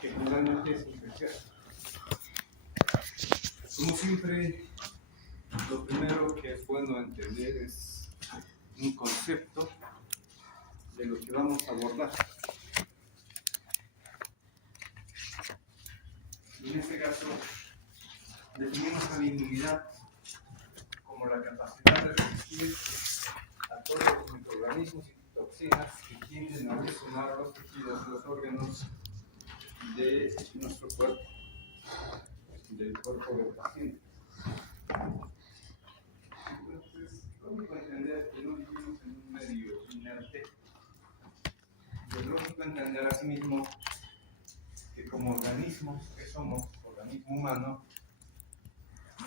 que generalmente es infecciosa. Como siempre, lo primero que es bueno entender es un concepto de lo que vamos a abordar. Y en este caso, definimos a la inmunidad como la capacidad de resistir a todos los microorganismos y toxinas que tienden a lesionar los tejidos y los órganos de nuestro cuerpo, del cuerpo del paciente. Entonces, es lógico entender que no vivimos en un medio inerte. Y es lógico entender asimismo que como organismos que somos, organismo humano,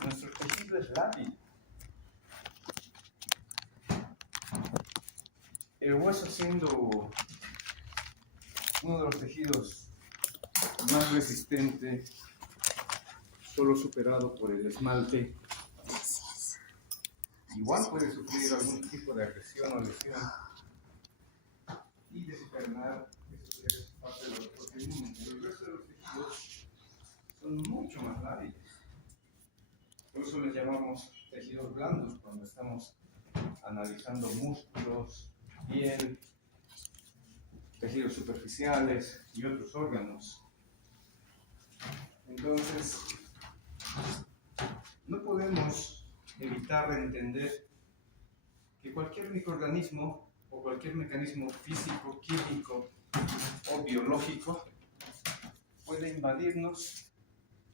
nuestro tejido es lábil. El hueso siendo uno de los tejidos más resistentes, solo superado por el esmalte, igual puede sufrir algún tipo de agresión o lesión y desencadenar eso es parte de los proteínas. Pero el resto de los tejidos son mucho más lábiles. Por eso les llamamos tejidos blandos cuando estamos analizando músculos, piel, tejidos superficiales y otros órganos. Entonces, no podemos evitar de entender que cualquier microorganismo o cualquier mecanismo físico, químico o biológico puede invadirnos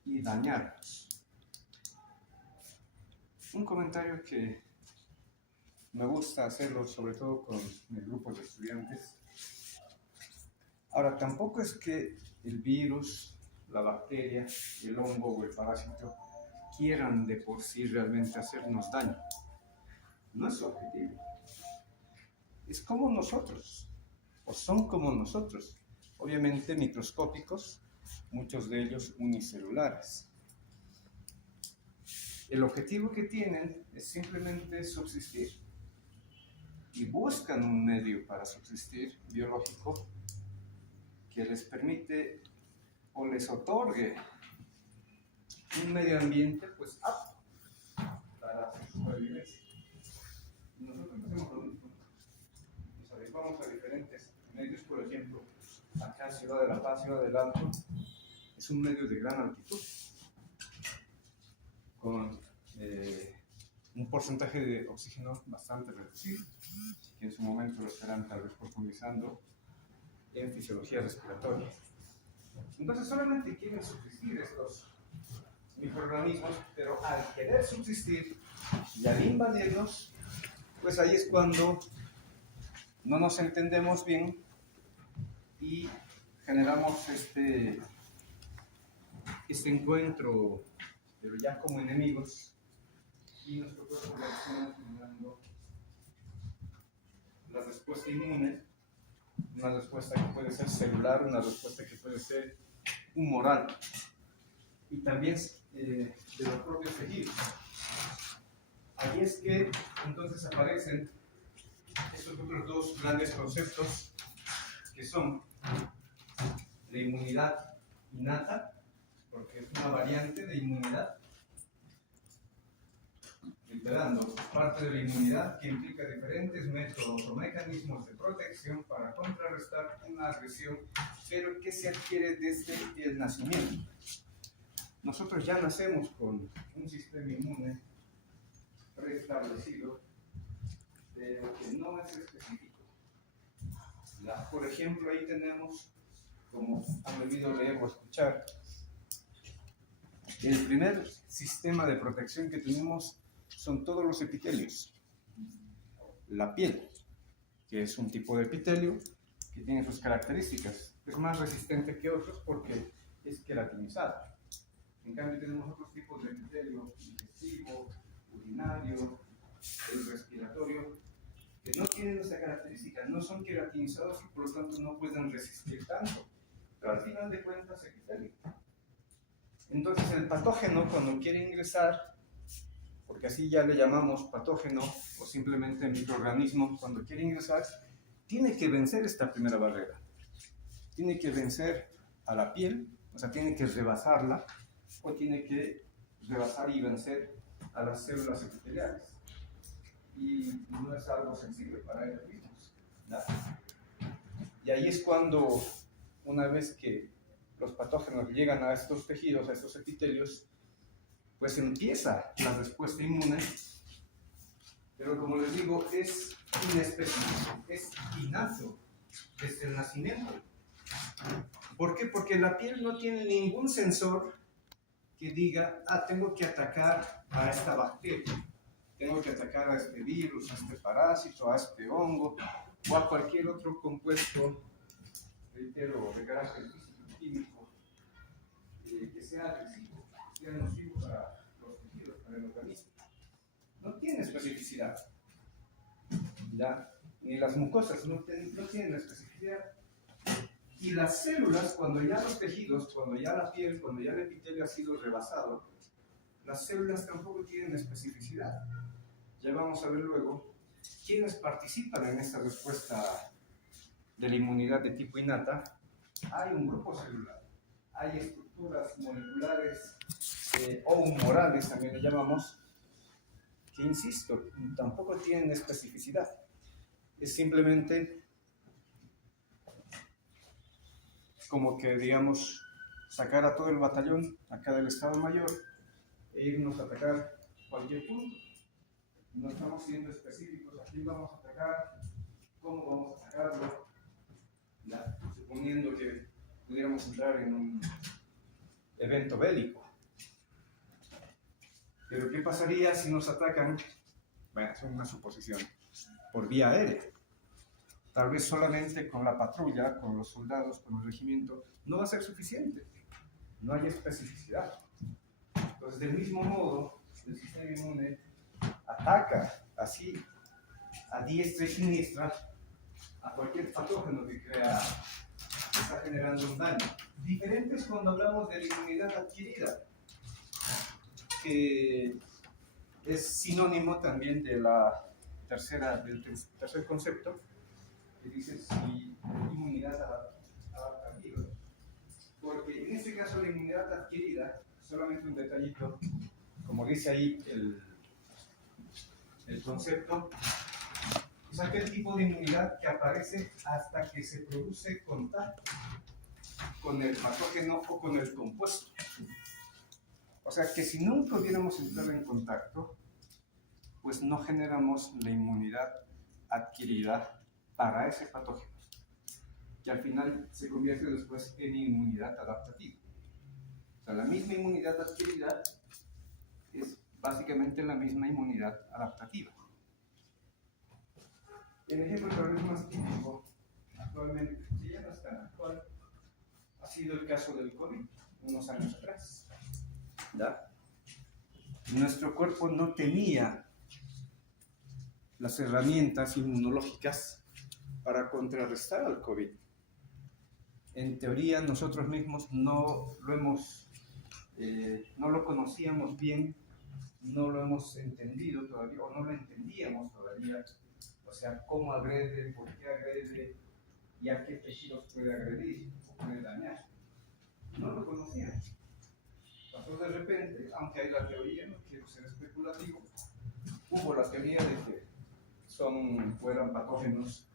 y dañarnos. Un comentario que me gusta hacerlo, sobre todo con el grupo de estudiantes. Ahora, tampoco es que el virus, la bacteria, el hongo o el parásito quieran de por sí realmente hacernos daño. No es su objetivo. Es como nosotros, o son como nosotros. Obviamente microscópicos, muchos de ellos unicelulares. El objetivo que tienen es simplemente subsistir. Y buscan un medio para subsistir biológico que les permite o les otorgue un medio ambiente pues apto para su supervivencia. Y nosotros hacemos lo mismo. Nos adecuamos a diferentes medios, por ejemplo, acá Ciudad de La Paz, Ciudad del Alto, es un medio de gran altitud, con un porcentaje de oxígeno bastante reducido, que en su momento lo estarán tal vez profundizando en fisiología respiratoria. Entonces solamente quieren subsistir estos microorganismos, pero al querer subsistir y al invadirnos, pues ahí es cuando no nos entendemos bien y generamos este encuentro, pero ya como enemigos, y nuestro cuerpo reacciona generando la respuesta inmune, una respuesta que puede ser celular, una respuesta que puede ser humoral, y también de los propios tejidos. Ahí es que entonces aparecen estos otros dos grandes conceptos que son la inmunidad innata, porque es una variante de inmunidad, reiterando, parte de la inmunidad que implica diferentes métodos o mecanismos de protección para contrarrestar una agresión, pero que se adquiere desde el nacimiento. Nosotros ya nacemos con un sistema inmune preestablecido, pero que no es específico. Por ejemplo, ahí tenemos, como han debido leer o escuchar, el primer sistema de protección que tenemos son todos los epitelios. La piel, que es un tipo de epitelio que tiene sus características. Es más resistente que otros porque es queratinizada. En cambio tenemos otros tipos de epitelio, digestivo, urinario, el respiratorio, que no tienen esa característica, no son queratinizados y por lo tanto no pueden resistir tanto. Pero al final de cuentas, epitelio. Entonces el patógeno, cuando quiere ingresar, porque así ya le llamamos patógeno o simplemente microorganismo, cuando quiere ingresar, tiene que vencer esta primera barrera. Tiene que vencer a la piel, o sea, tiene que rebasarla, o tiene que rebasar y vencer a las células epiteliales. Y no es algo sencillo para ellos mismos, ¿no? Y ahí es cuando, una vez que los patógenos llegan a estos tejidos, a estos epitelios, pues empieza la respuesta inmune, pero como les digo, es inespecífico, es innato desde el nacimiento. ¿Por qué? Porque la piel no tiene ningún sensor que diga, tengo que atacar a esta bacteria, tengo que atacar a este virus, a este parásito, a este hongo, o a cualquier otro compuesto, reitero, de carácter físico-químico, que sea agresivo, que sea nocivo para los tejidos, para el organismo. No tiene especificidad, ¿ya? Ni las mucosas no tienen especificidad. Y las células, cuando ya los tejidos, cuando ya la piel, cuando ya el epitelio ha sido rebasado, las células tampoco tienen especificidad. Ya vamos a ver luego quiénes participan en esta respuesta de la inmunidad de tipo innata. Hay un grupo celular, hay estructuras moleculares o humorales, también le llamamos, que insisto, tampoco tienen especificidad. Es simplemente como que, digamos, sacar a todo el batallón, acá del Estado Mayor, e irnos a atacar cualquier punto. No estamos siendo específicos, a quién vamos a atacar, cómo vamos a atacarlo, ¿ya? Suponiendo que pudiéramos entrar en un evento bélico. Pero ¿qué pasaría si nos atacan? Bueno, es una suposición, por vía aérea. Tal vez solamente con la patrulla, con los soldados, con el regimiento, no va a ser suficiente. No hay especificidad. Entonces, del mismo modo, el sistema inmune ataca así, a diestra y siniestra, a cualquier patógeno que crea, que está generando un daño. Diferente es cuando hablamos de la inmunidad adquirida, que es sinónimo también de del tercer concepto, que dice si inmunidad adaptativa. Porque en este caso la inmunidad adquirida, solamente un detallito, como dice ahí el concepto, es aquel tipo de inmunidad que aparece hasta que se produce contacto con el patógeno o con el compuesto. O sea que si nunca hubiéramos entrado en contacto, pues no generamos la inmunidad adquirida para ese patógeno, que al final se convierte después en inmunidad adaptativa. O sea, la misma inmunidad adquirida es básicamente la misma inmunidad adaptativa. El ejemplo tal vez más típico actualmente, que ya no es tan actual, ha sido el caso del COVID, unos años atrás. ¿Ya? Nuestro cuerpo no tenía las herramientas inmunológicas para contrarrestar al COVID. En teoría, nosotros mismos no lo conocíamos bien, no lo hemos entendido todavía, o no lo entendíamos todavía. O sea, cómo agrede, por qué agrede, y a qué tejidos puede agredir o puede dañar. No lo conocíamos. Pasó de repente, aunque hay la teoría, no quiero ser especulativo, hubo la teoría de que fueran patógenos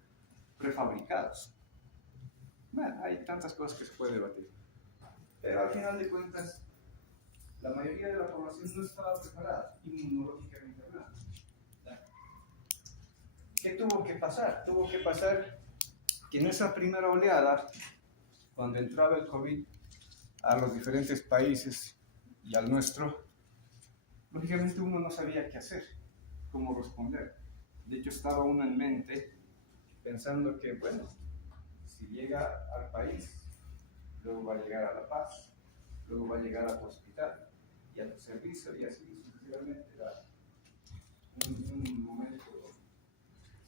prefabricados. Bueno, hay tantas cosas que se puede debatir. Pero al final de cuentas, la mayoría de la población no estaba preparada inmunológicamente hablando. ¿Qué tuvo que pasar? Tuvo que pasar que en esa primera oleada, cuando entraba el COVID a los diferentes países y al nuestro, lógicamente uno no sabía qué hacer, cómo responder. De hecho, estaba uno en mente pensando que, bueno, si llega al país, luego va a llegar a La Paz, luego va a llegar a tu hospital y a tu servicio, y así sucesivamente. Era un momento,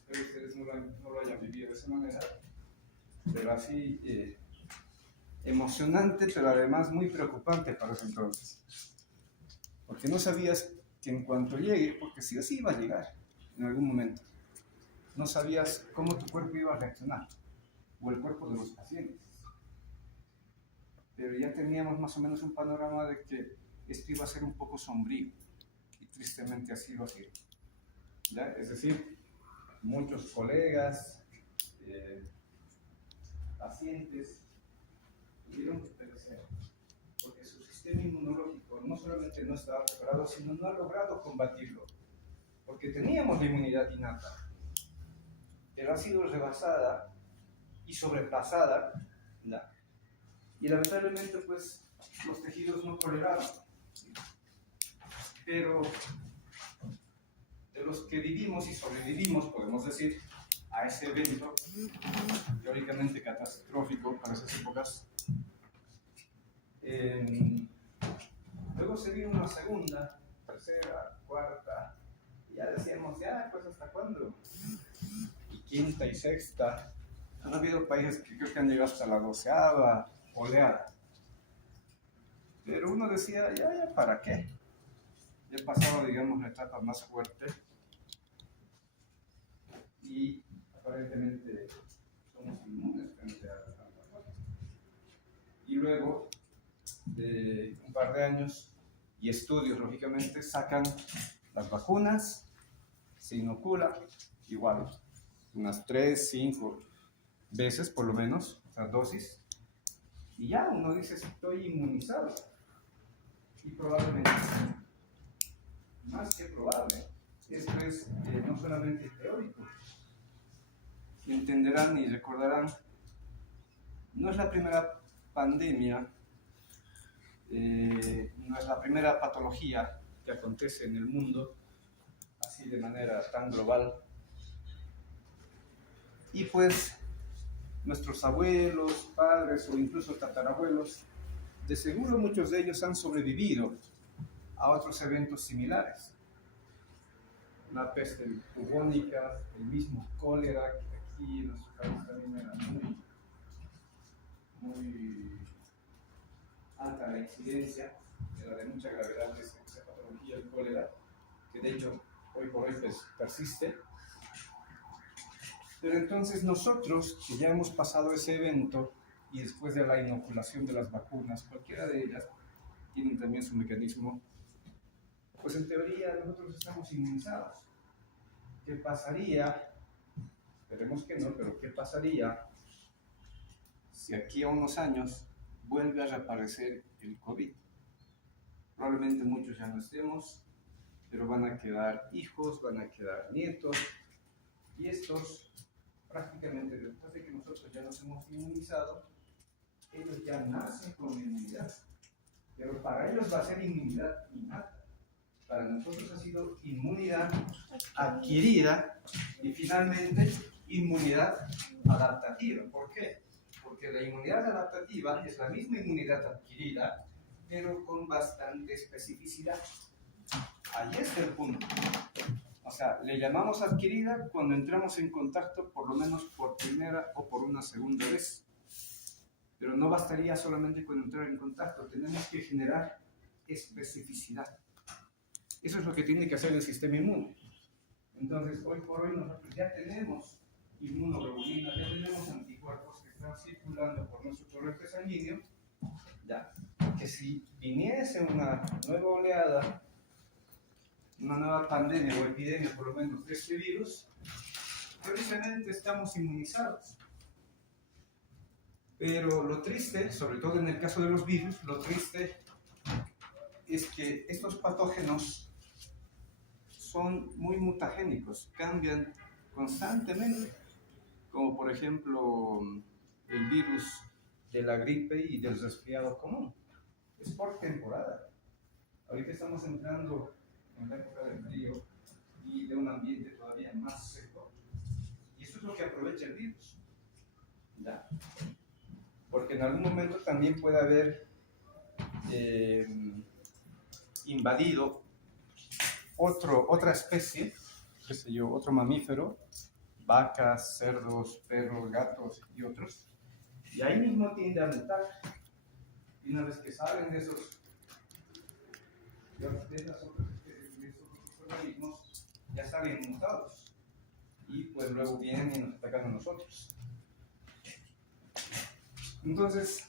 espero que ustedes no lo hayan vivido de esa manera, pero así emocionante, pero además muy preocupante para ese entonces. Porque no sabías que en cuanto llegue, porque sí o sí iba a llegar en algún momento, no sabías cómo tu cuerpo iba a reaccionar, o el cuerpo de los pacientes. pero ya teníamos más o menos un panorama de que esto iba a ser un poco sombrío, y tristemente así lo ha sido. ¿Ya? Es decir, muchos colegas, pacientes, tuvieron que perecer, porque su sistema inmunológico no solamente no estaba preparado, sino no ha logrado combatirlo, porque teníamos la inmunidad innata, pero ha sido rebasada y sobrepasada, ¿ya? Y lamentablemente pues los tejidos no toleraron. Pero de los que vivimos y sobrevivimos, podemos decir, a ese evento teóricamente catastrófico para esas épocas, luego se vino una segunda, tercera, cuarta, y ya decíamos, ya, pues hasta cuándo, y quinta y sexta. Han habido países que creo que han llegado hasta la 12ª oleada, pero uno decía, ya, ¿para qué? Ya pasaba, digamos, la etapa más fuerte, y aparentemente somos inmunes frente a la vacuna. Y luego de un par de años y estudios, lógicamente, sacan las vacunas, se inocula, igual, unas 3, 5 veces por lo menos, las dosis, y ya uno dice, estoy inmunizado. Y probablemente, más que probable, esto es no solamente teórico. Entenderán y recordarán, no es la primera pandemia, no es la primera patología que acontece en el mundo, así de manera tan global. Y pues nuestros abuelos, padres o incluso tatarabuelos, de seguro muchos de ellos han sobrevivido a otros eventos similares. La peste bubónica, el mismo cólera, que aquí en nuestro país también era muy alta la incidencia, era de mucha gravedad esa patología del cólera, que de hecho hoy por hoy pues, persiste. Pero entonces nosotros, que ya hemos pasado ese evento, y después de la inoculación de las vacunas, cualquiera de ellas tienen también su mecanismo, pues en teoría nosotros estamos inmunizados. ¿Qué pasaría? Esperemos que no, pero ¿qué pasaría si aquí a unos años vuelve a reaparecer el COVID? Probablemente muchos ya no estemos, pero van a quedar hijos, van a quedar nietos, y estos prácticamente después de que nosotros ya nos hemos inmunizado, ellos ya nacen con inmunidad, pero para ellos va a ser inmunidad innata. Para nosotros ha sido inmunidad adquirida y finalmente inmunidad adaptativa. ¿Por qué? Porque la inmunidad adaptativa es la misma inmunidad adquirida, pero con bastante especificidad. Ahí está el punto. O sea, le llamamos adquirida cuando entramos en contacto por lo menos por primera o por una segunda vez. Pero no bastaría solamente con entrar en contacto, tenemos que generar especificidad. Eso es lo que tiene que hacer el sistema inmune. Entonces, hoy por hoy nosotros ya tenemos inmunoglobulinas, ya tenemos anticuerpos que están circulando por nuestro torrente sanguíneo, ya, que si viniese una nueva oleada, una nueva pandemia o epidemia por lo menos de este virus, teóricamente estamos inmunizados. Pero lo triste, sobre todo en el caso de los virus, lo triste es que estos patógenos son muy mutagénicos, cambian constantemente, como por ejemplo el virus de la gripe y del resfriado común. Es por temporada. Ahorita estamos entrando en la época del frío y de un ambiente todavía más seco. Y eso es lo que aprovecha el virus. ¿Ya? Porque en algún momento también puede haber invadido otra especie, qué sé yo, otro mamífero, vacas, cerdos, perros, gatos y otros, y ahí mismo tiende a mutar. Y una vez que salen de esos, de las otras especies, de estos otros organismos, ya salen mutados, y pues luego vienen y nos atacan a nosotros. Entonces,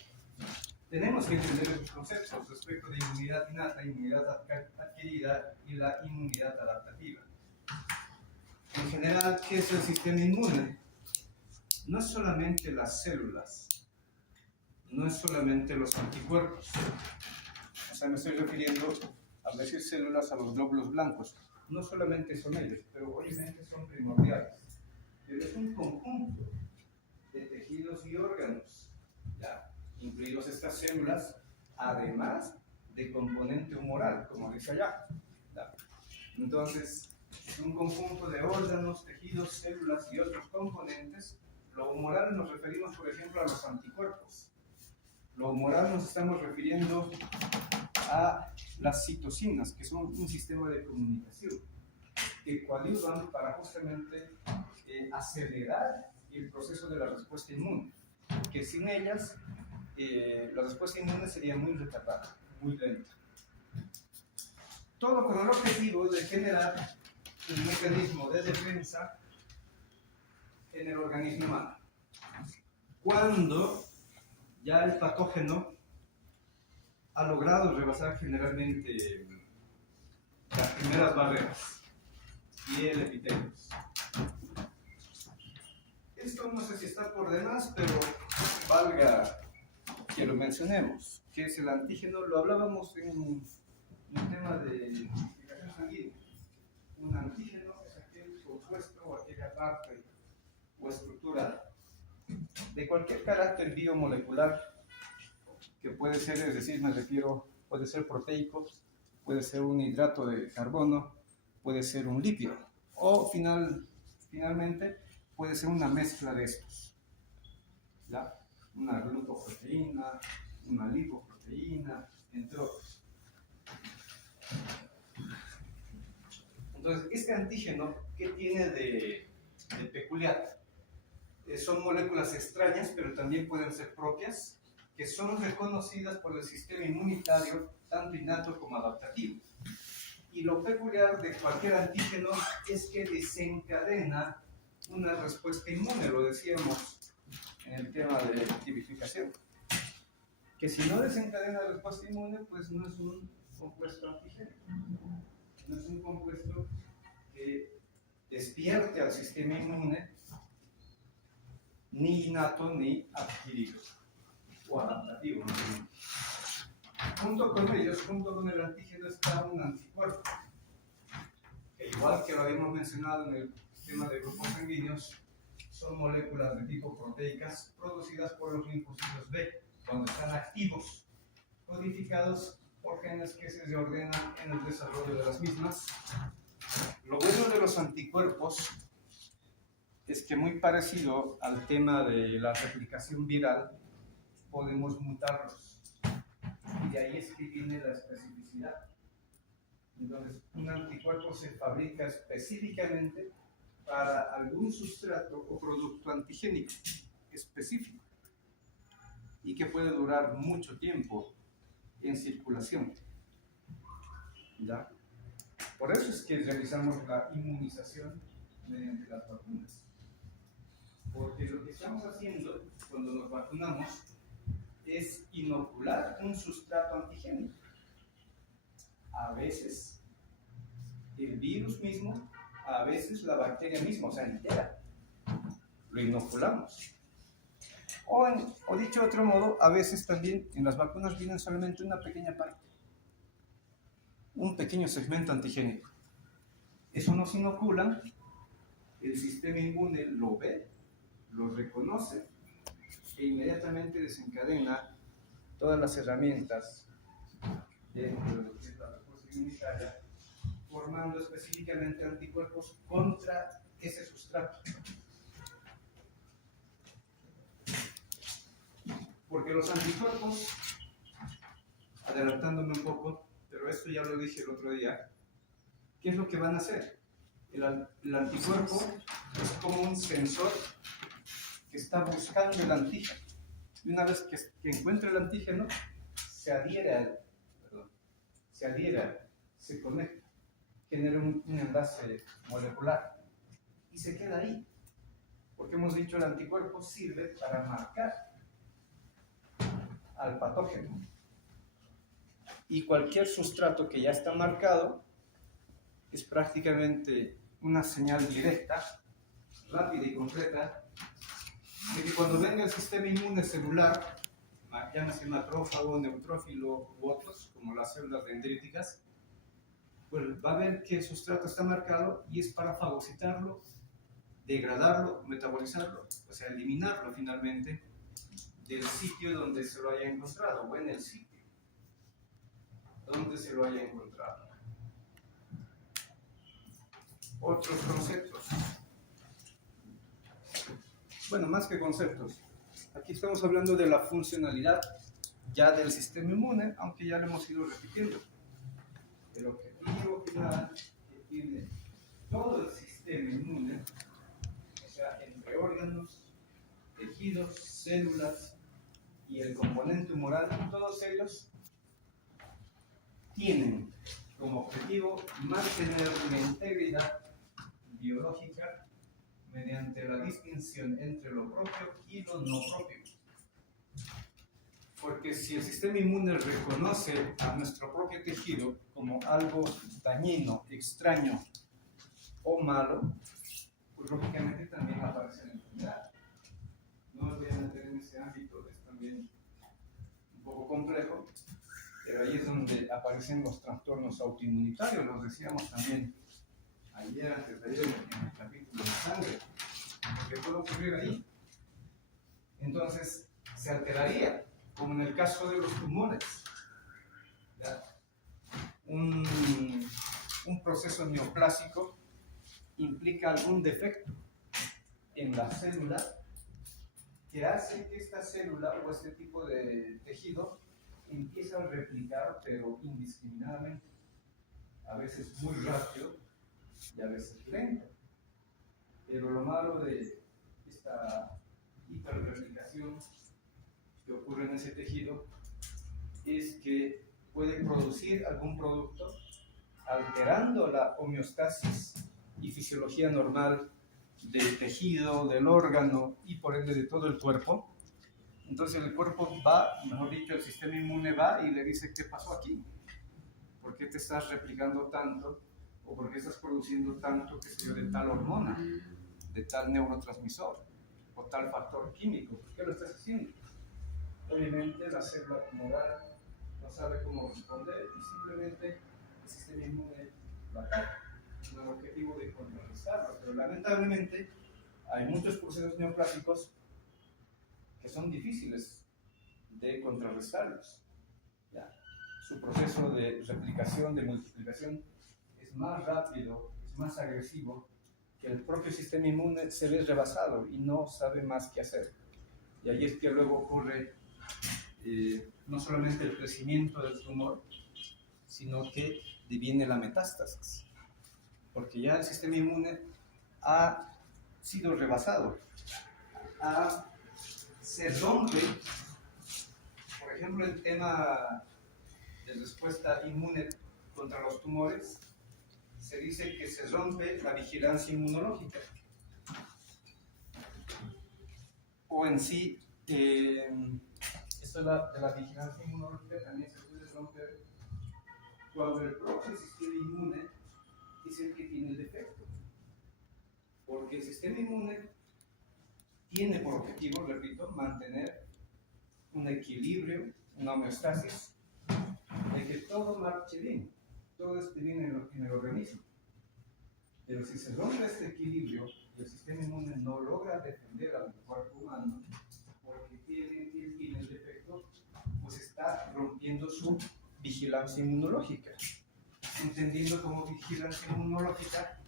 tenemos que entender esos conceptos respecto de inmunidad innata, inmunidad adquirida y la inmunidad adaptativa. En general, ¿qué es el sistema inmune? No es solamente las células, no es solamente los anticuerpos. O sea, me estoy refiriendo, al decir células, a los glóbulos blancos. No solamente son ellos, pero obviamente son primordiales. Pero es un conjunto de tejidos y órganos, ¿ya? Incluidos estas células, además de componente humoral, como dice allá, ¿ya? Entonces, es un conjunto de órganos, tejidos, células y otros componentes. Lo humoral nos referimos, por ejemplo, a los anticuerpos. Lo humoral nos estamos refiriendo a las citocinas, que son un sistema de comunicación que coadyuvan para justamente acelerar el proceso de la respuesta inmune, que sin ellas la respuesta inmune sería muy retardada, muy lenta. Todo con el objetivo de generar un mecanismo de defensa en el organismo humano. Cuando ya el patógeno ha logrado rebasar generalmente las primeras barreras y el epitelio. Esto no sé si está por demás, pero valga que lo mencionemos, que es el antígeno. Lo hablábamos en un tema de identificación sanguínea. Un antígeno es aquel compuesto o aquella parte o estructura de cualquier carácter biomolecular que puede ser, es decir, me refiero, puede ser proteico, puede ser un hidrato de carbono, puede ser un lípido, o finalmente puede ser una mezcla de estos, ¿ya? Una glucoproteína, una lipoproteína, entre otros. Entonces, este antígeno, ¿qué tiene de peculiar? Son moléculas extrañas, pero también pueden ser propias, que son reconocidas por el sistema inmunitario, tanto innato como adaptativo. Y lo peculiar de cualquier antígeno es que desencadena una respuesta inmune, lo decíamos en el tema de tipificación. Que si no desencadena respuesta inmune, pues no es un compuesto antigénico. No es un compuesto que despierte al sistema inmune, ni innato ni adquirido o adaptativo. Junto con ellos, junto con el antígeno, está un anticuerpo, que igual que lo habíamos mencionado en el tema de grupos sanguíneos, son moléculas de tipo proteicas producidas por los linfocitos B, cuando están activos, codificados por genes que se reordenan en el desarrollo de las mismas. Lo bueno de los anticuerpos es que, muy parecido al tema de la replicación viral, podemos mutarlos. Y de ahí es que viene la especificidad. Entonces, un anticuerpo se fabrica específicamente para algún sustrato o producto antigénico específico y que puede durar mucho tiempo en circulación, ¿ya? Por eso es que realizamos la inmunización mediante las vacunas, porque lo que estamos haciendo cuando nos vacunamos es inocular un sustrato antigénico. A veces el virus mismo, a veces la bacteria misma, o sea, entera, lo inoculamos. O dicho de otro modo, a veces también en las vacunas vienen solamente una pequeña parte, un pequeño segmento antigénico. Eso nos inocula, el sistema inmune lo ve, lo reconoce e inmediatamente desencadena todas las herramientas dentro de lo que es la respuesta inmunitaria, formando específicamente anticuerpos contra ese sustrato. Porque los anticuerpos, adelantándome un poco, pero esto ya lo dije el otro día, ¿qué es lo que van a hacer? El anticuerpo es como un sensor que está buscando el antígeno. Y una vez que encuentra el antígeno, se adhiere, se conecta, genera un enlace molecular y se queda ahí. Porque hemos dicho, el anticuerpo sirve para marcar al patógeno. Y cualquier sustrato que ya está marcado es prácticamente una señal directa, rápida y concreta, de que cuando venga el sistema inmune celular, llámese macrófago, neutrófilo u otros, como las células dendríticas, pues va a ver que el sustrato está marcado y es para fagocitarlo, degradarlo, metabolizarlo, o sea, eliminarlo finalmente del sitio donde se lo haya encontrado, o en el sitio donde se lo haya encontrado. Otros conceptos. Bueno, más que conceptos. Aquí estamos hablando de la funcionalidad ya del sistema inmune, aunque ya lo hemos ido repitiendo. El objetivo final que tiene todo el sistema inmune, o sea, entre órganos, tejidos, células y el componente humoral, todos ellos tienen como objetivo mantener la integridad biológica mediante la distinción entre lo propio y lo no propio. Porque si el sistema inmune reconoce a nuestro propio tejido como algo dañino, extraño o malo, pues lógicamente también aparece la enfermedad. No os voy a meter en ese ámbito, es también un poco complejo, pero ahí es donde aparecen los trastornos autoinmunitarios, los decíamos también ayer, antes de ayer, en el capítulo de sangre. ¿Qué puede ocurrir ahí? Entonces, se alteraría, como en el caso de los tumores. ¿Ya? Un proceso neoplásico implica algún defecto en la célula que hace que esta célula o este tipo de tejido empiece a replicar, pero indiscriminadamente. A veces muy rápido y a veces lento. Pero lo malo de esta hiperreplicación que ocurre en ese tejido es que puede producir algún producto alterando la homeostasis y fisiología normal del tejido, del órgano y por ende de todo el cuerpo. Entonces el cuerpo va, mejor dicho, el sistema inmune va y le dice: ¿qué pasó aquí? ¿Por qué te estás replicando tanto? ¿O por qué estás produciendo tanto, qué sé yo, de tal hormona, de tal neurotransmisor o tal factor químico? ¿Por qué lo estás haciendo? Obviamente la célula tumoral no sabe cómo responder y simplemente el sistema inmune lo ataca con el objetivo de contrarrestarlo. Pero lamentablemente hay muchos procesos neoplásicos que son difíciles de contrarrestarlos. ¿Ya? Su proceso de replicación, de multiplicación, es más rápido, es más agresivo, que el propio sistema inmune se ve rebasado y no sabe más qué hacer. Y ahí es que luego ocurre no solamente el crecimiento del tumor, sino que deviene la metástasis, porque ya el sistema inmune ha sido rebasado, se rompe. Por ejemplo, el tema de respuesta inmune contra los tumores, se dice que se rompe la vigilancia inmunológica. O en sí, esto de la vigilancia inmunológica también se puede romper cuando el propio sistema inmune es el que tiene el defecto. Porque el sistema inmune tiene por objetivo, repito, mantener un equilibrio, una homeostasis, de que todo marche bien, todo esté bien en el organismo. Pero si se rompe este equilibrio y el sistema inmune no logra defender al cuerpo humano porque tiene el defecto, pues está rompiendo su vigilancia inmunológica, entendiendo como vigilancia inmunológica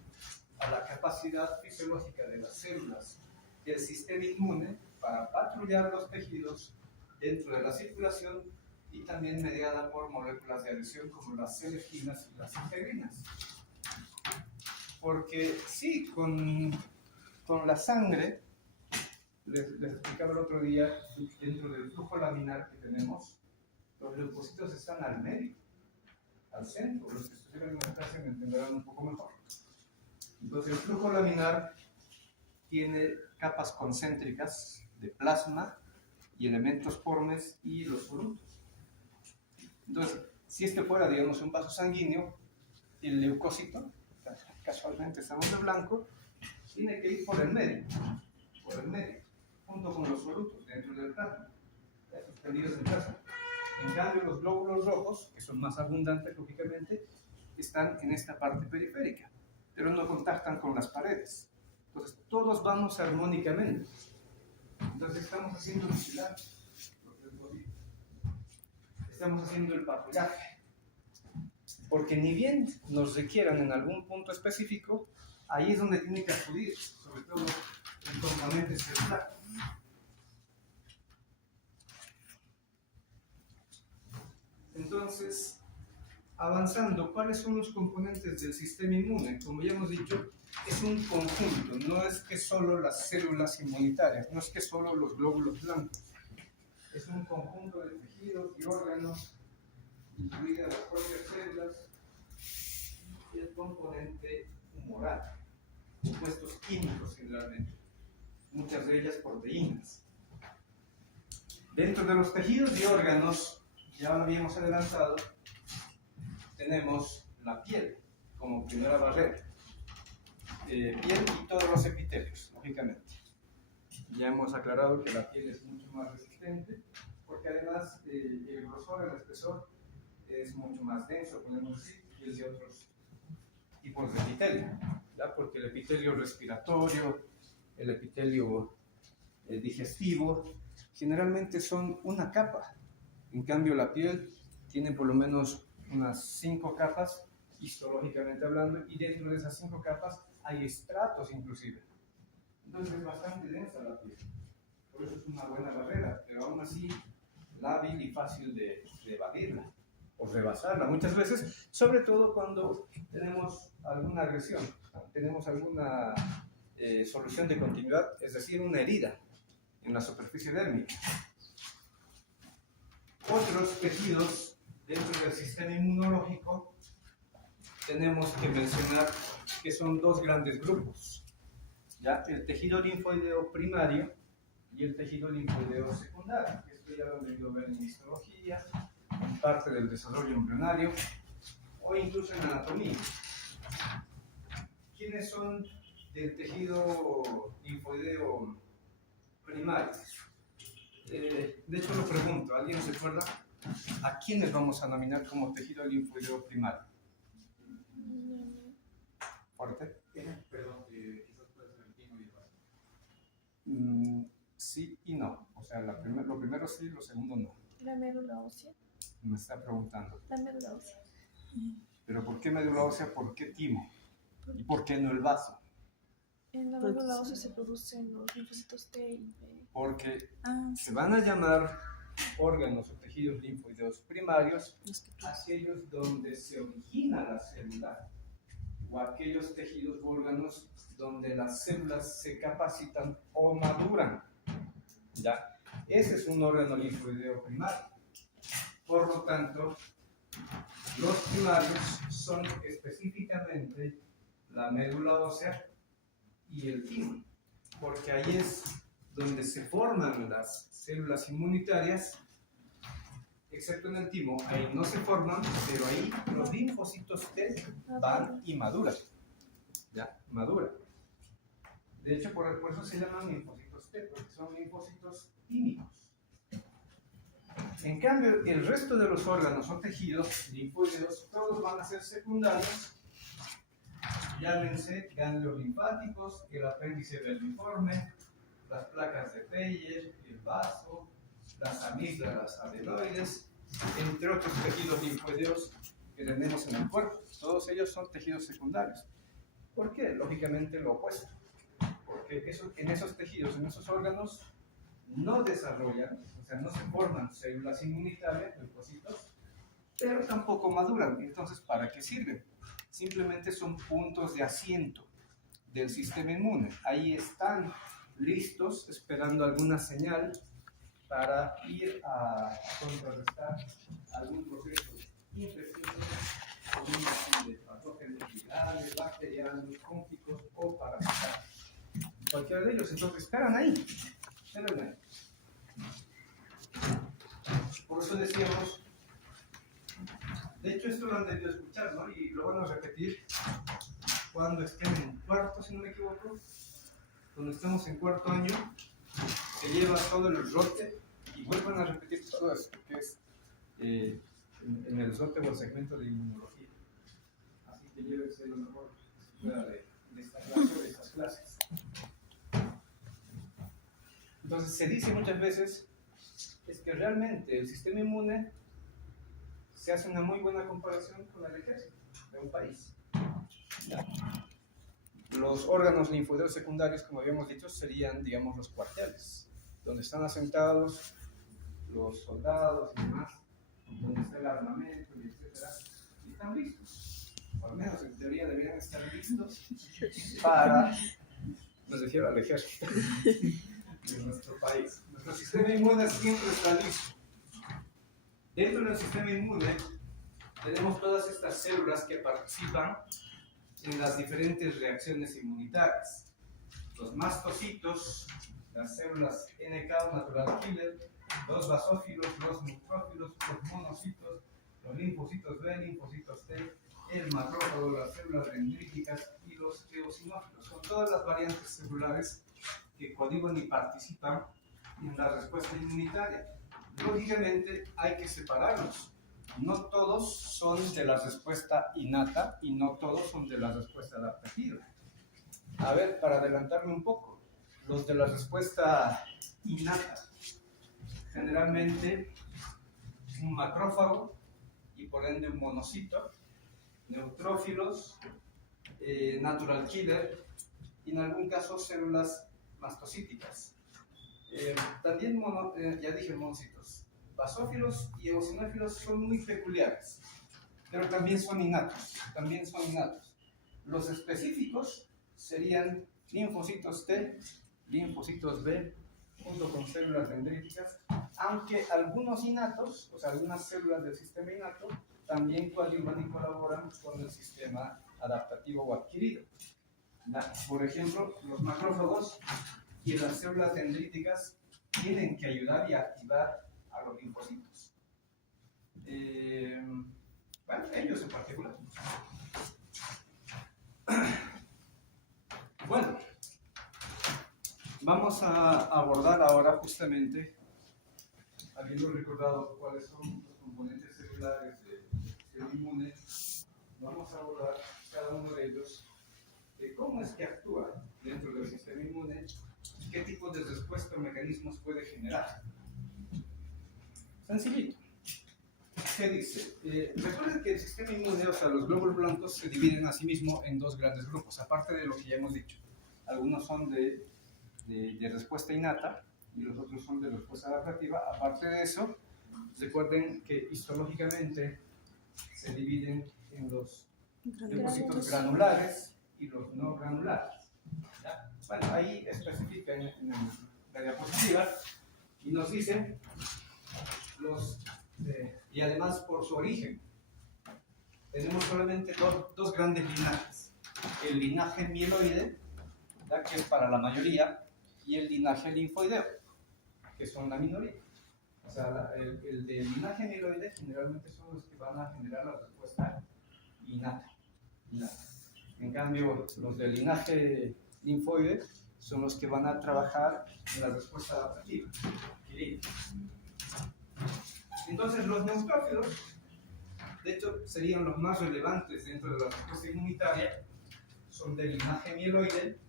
a la capacidad fisiológica de las células del sistema inmune para patrullar los tejidos dentro de la circulación y también mediada por moléculas de adhesión como las celestinas y las integrinas. Porque sí, con la sangre, les explicaba el otro día, dentro del flujo laminar que tenemos, los leucocitos están al medio, al centro. Los que estuvieron en la clase me entenderán un poco mejor. Entonces el flujo laminar tiene capas concéntricas de plasma y elementos por mes y los solutos. Entonces, si este fuera, digamos, un vaso sanguíneo, el leucócito, casualmente estamos de blanco, tiene que ir por el medio, junto con los solutos dentro del plasma, suspendidos en plasma. En cambio, los glóbulos rojos, que son más abundantes, lógicamente, están en esta parte periférica, pero no contactan con las paredes. Entonces, todos vamos armónicamente. Entonces, estamos haciendo vigilar, estamos haciendo el patrullaje. Porque ni bien nos requieran en algún punto específico, ahí es donde tiene que acudir, sobre todo el componente celular. Entonces, avanzando, ¿cuáles son los componentes del sistema inmune? Como ya hemos dicho, es un conjunto, no es que solo las células inmunitarias, no es que solo los glóbulos blancos, es un conjunto de tejidos y órganos, incluidas las propias células, y el componente humoral, compuestos químicos generalmente, muchas de ellas proteínas. Dentro de los tejidos y órganos, ya lo habíamos adelantado, tenemos la piel como primera barrera. Piel y todos los epitelios, lógicamente. Ya hemos aclarado que la piel es mucho más resistente, porque además el grosor, el espesor, es mucho más denso, podemos decir, que el de otros tipos de epitelio, ¿ya? Porque el epitelio respiratorio, el epitelio digestivo, generalmente son una capa. En cambio, la piel tiene por lo menos unas 5 capas, histológicamente hablando, y dentro de esas 5 capas hay estratos inclusive. Entonces es bastante densa la piel. Por eso es una buena barrera, pero aún así lábil y fácil de evadirla o rebasarla muchas veces, sobre todo cuando tenemos alguna agresión, tenemos alguna solución de continuidad, es decir, una herida en la superficie dérmica. Otros tejidos dentro del sistema inmunológico tenemos que mencionar que son dos grandes grupos, ¿ya? El tejido linfoideo primario y el tejido linfoideo secundario. Esto ya lo han debido ver en histología, en parte del desarrollo embrionario o incluso en anatomía. ¿Quiénes son del tejido linfoideo primario? De hecho lo pregunto, ¿alguien se acuerda? ¿A quiénes vamos a nominar como tejido linfoideo primario? ¿Fuerte? Perdón, quizás puede ser el timo y el vaso. Sí y no. O sea, lo primero sí, lo segundo no. La médula ósea. Me está preguntando. La médula ósea. ¿Pero por qué médula ósea? ¿Por qué timo? ¿Y por qué no el vaso? En la médula ósea se producen los linfocitos T y B. Porque se van a llamar órganos o tejidos linfoideos primarios aquellos donde se origina la célula o aquellos tejidos u órganos donde las células se capacitan o maduran. ¿Ya? Ese es un órgano linfoideo primario. Por lo tanto, los primarios son específicamente la médula ósea y el timo, porque ahí es donde se forman las células inmunitarias, excepto en el timo, ahí no se forman, pero ahí los linfocitos T van y maduran. ¿Ya? Maduran. De hecho, por eso se llaman linfocitos T, porque son linfocitos tímicos. En cambio, el resto de los órganos o tejidos linfoideos, todos van a ser secundarios. Llámense ganglios linfáticos, el apéndice vermiforme, las placas de Peyer, el vaso, las amígdalas adenoides, entre otros tejidos linfoideos que tenemos en el cuerpo. Todos ellos son tejidos secundarios. ¿Por qué? Lógicamente lo opuesto. Porque en esos tejidos, en esos órganos, no desarrollan, o sea, no se forman células inmunitarias, leucocitos, pero tampoco maduran. Entonces, ¿para qué sirven? Simplemente son puntos de asiento del sistema inmune. Ahí están listos, esperando alguna señal para ir a contrarrestar algún proceso infeccioso, de patógenos virales, bacterianos, fúngicos o parasitarios. Cualquiera de ellos, entonces esperan ahí. Por eso decíamos, de hecho esto lo han debido escuchar, ¿no? Y lo van a repetir cuando estén en cuarto, si no me equivoco. Cuando estemos en cuarto año, se lleva todo el rote y vuelvan a repetir todo esto, que es en el rote o el segmento de inmunología. Así que llévense lo mejor que se pueda de esta clase o de estas clases. Entonces se dice muchas veces es que realmente el sistema inmune se hace una muy buena comparación con el ejército de un país. ¿Ya? Los órganos linfoideos secundarios, como habíamos dicho, serían, digamos, los cuarteles, donde están asentados los soldados y demás, donde está el armamento, y etcétera, y están listos. O al menos en teoría deberían estar listos para, me refiero al ejército de nuestro país. Nuestro sistema inmune siempre está listo. Dentro del sistema inmune tenemos todas estas células que participan en las diferentes reacciones inmunitarias. Los mastocitos, las células NK o natural killer, los basófilos, los neutrófilos, los monocitos, los linfocitos B, linfocitos T, el macrófago, las células dendríticas y los eosinófilos. Son todas las variantes celulares que coadyuvan y participan en la respuesta inmunitaria. Lógicamente hay que separarlos. No todos son de la respuesta innata y no todos son de la respuesta adaptativa. A ver, para adelantarme un poco, los de la respuesta innata, generalmente un macrófago y por ende un monocito, neutrófilos, natural killer y en algún caso células mastocíticas. También, ya dije monocitos. Basófilos y eosinófilos son muy peculiares, pero también son innatos, Los específicos serían linfocitos T, linfocitos B, junto con células dendríticas, aunque algunos innatos, o sea, algunas células del sistema innato, también coadyuvan y colaboran con el sistema adaptativo o adquirido. Por ejemplo, los macrófagos y las células dendríticas tienen que ayudar y activar a los linfocitos. Bueno, ellos en particular. Bueno, vamos a abordar ahora justamente, habiendo recordado cuáles son los componentes celulares del sistema inmune, vamos a abordar cada uno de ellos, de cómo es que actúa dentro del sistema inmune, qué tipo de respuesta o mecanismos puede generar. Sencillito. ¿Qué dice? Recuerden que el sistema inmune, o sea, los glóbulos blancos se dividen a sí mismo en dos grandes grupos, aparte de lo que ya hemos dicho. Algunos son de respuesta innata y los otros son de respuesta adaptativa. Aparte de eso, recuerden que histológicamente se dividen en los linfocitos granulares y los no granulares. ¿Ya? Bueno, ahí especifica en la diapositiva y nos dice y además por su origen tenemos solamente dos grandes linajes: el linaje mieloide, ¿ya?, que es para la mayoría, y el linaje linfoideo, que son la minoría. O sea, el del linaje mieloide generalmente son los que van a generar la respuesta innata. En cambio, los del linaje linfoide son los que van a trabajar en la respuesta adaptativa. Entonces, los neutrófilos, de hecho, serían los más relevantes dentro de la respuesta inmunitaria, son del linaje mieloide,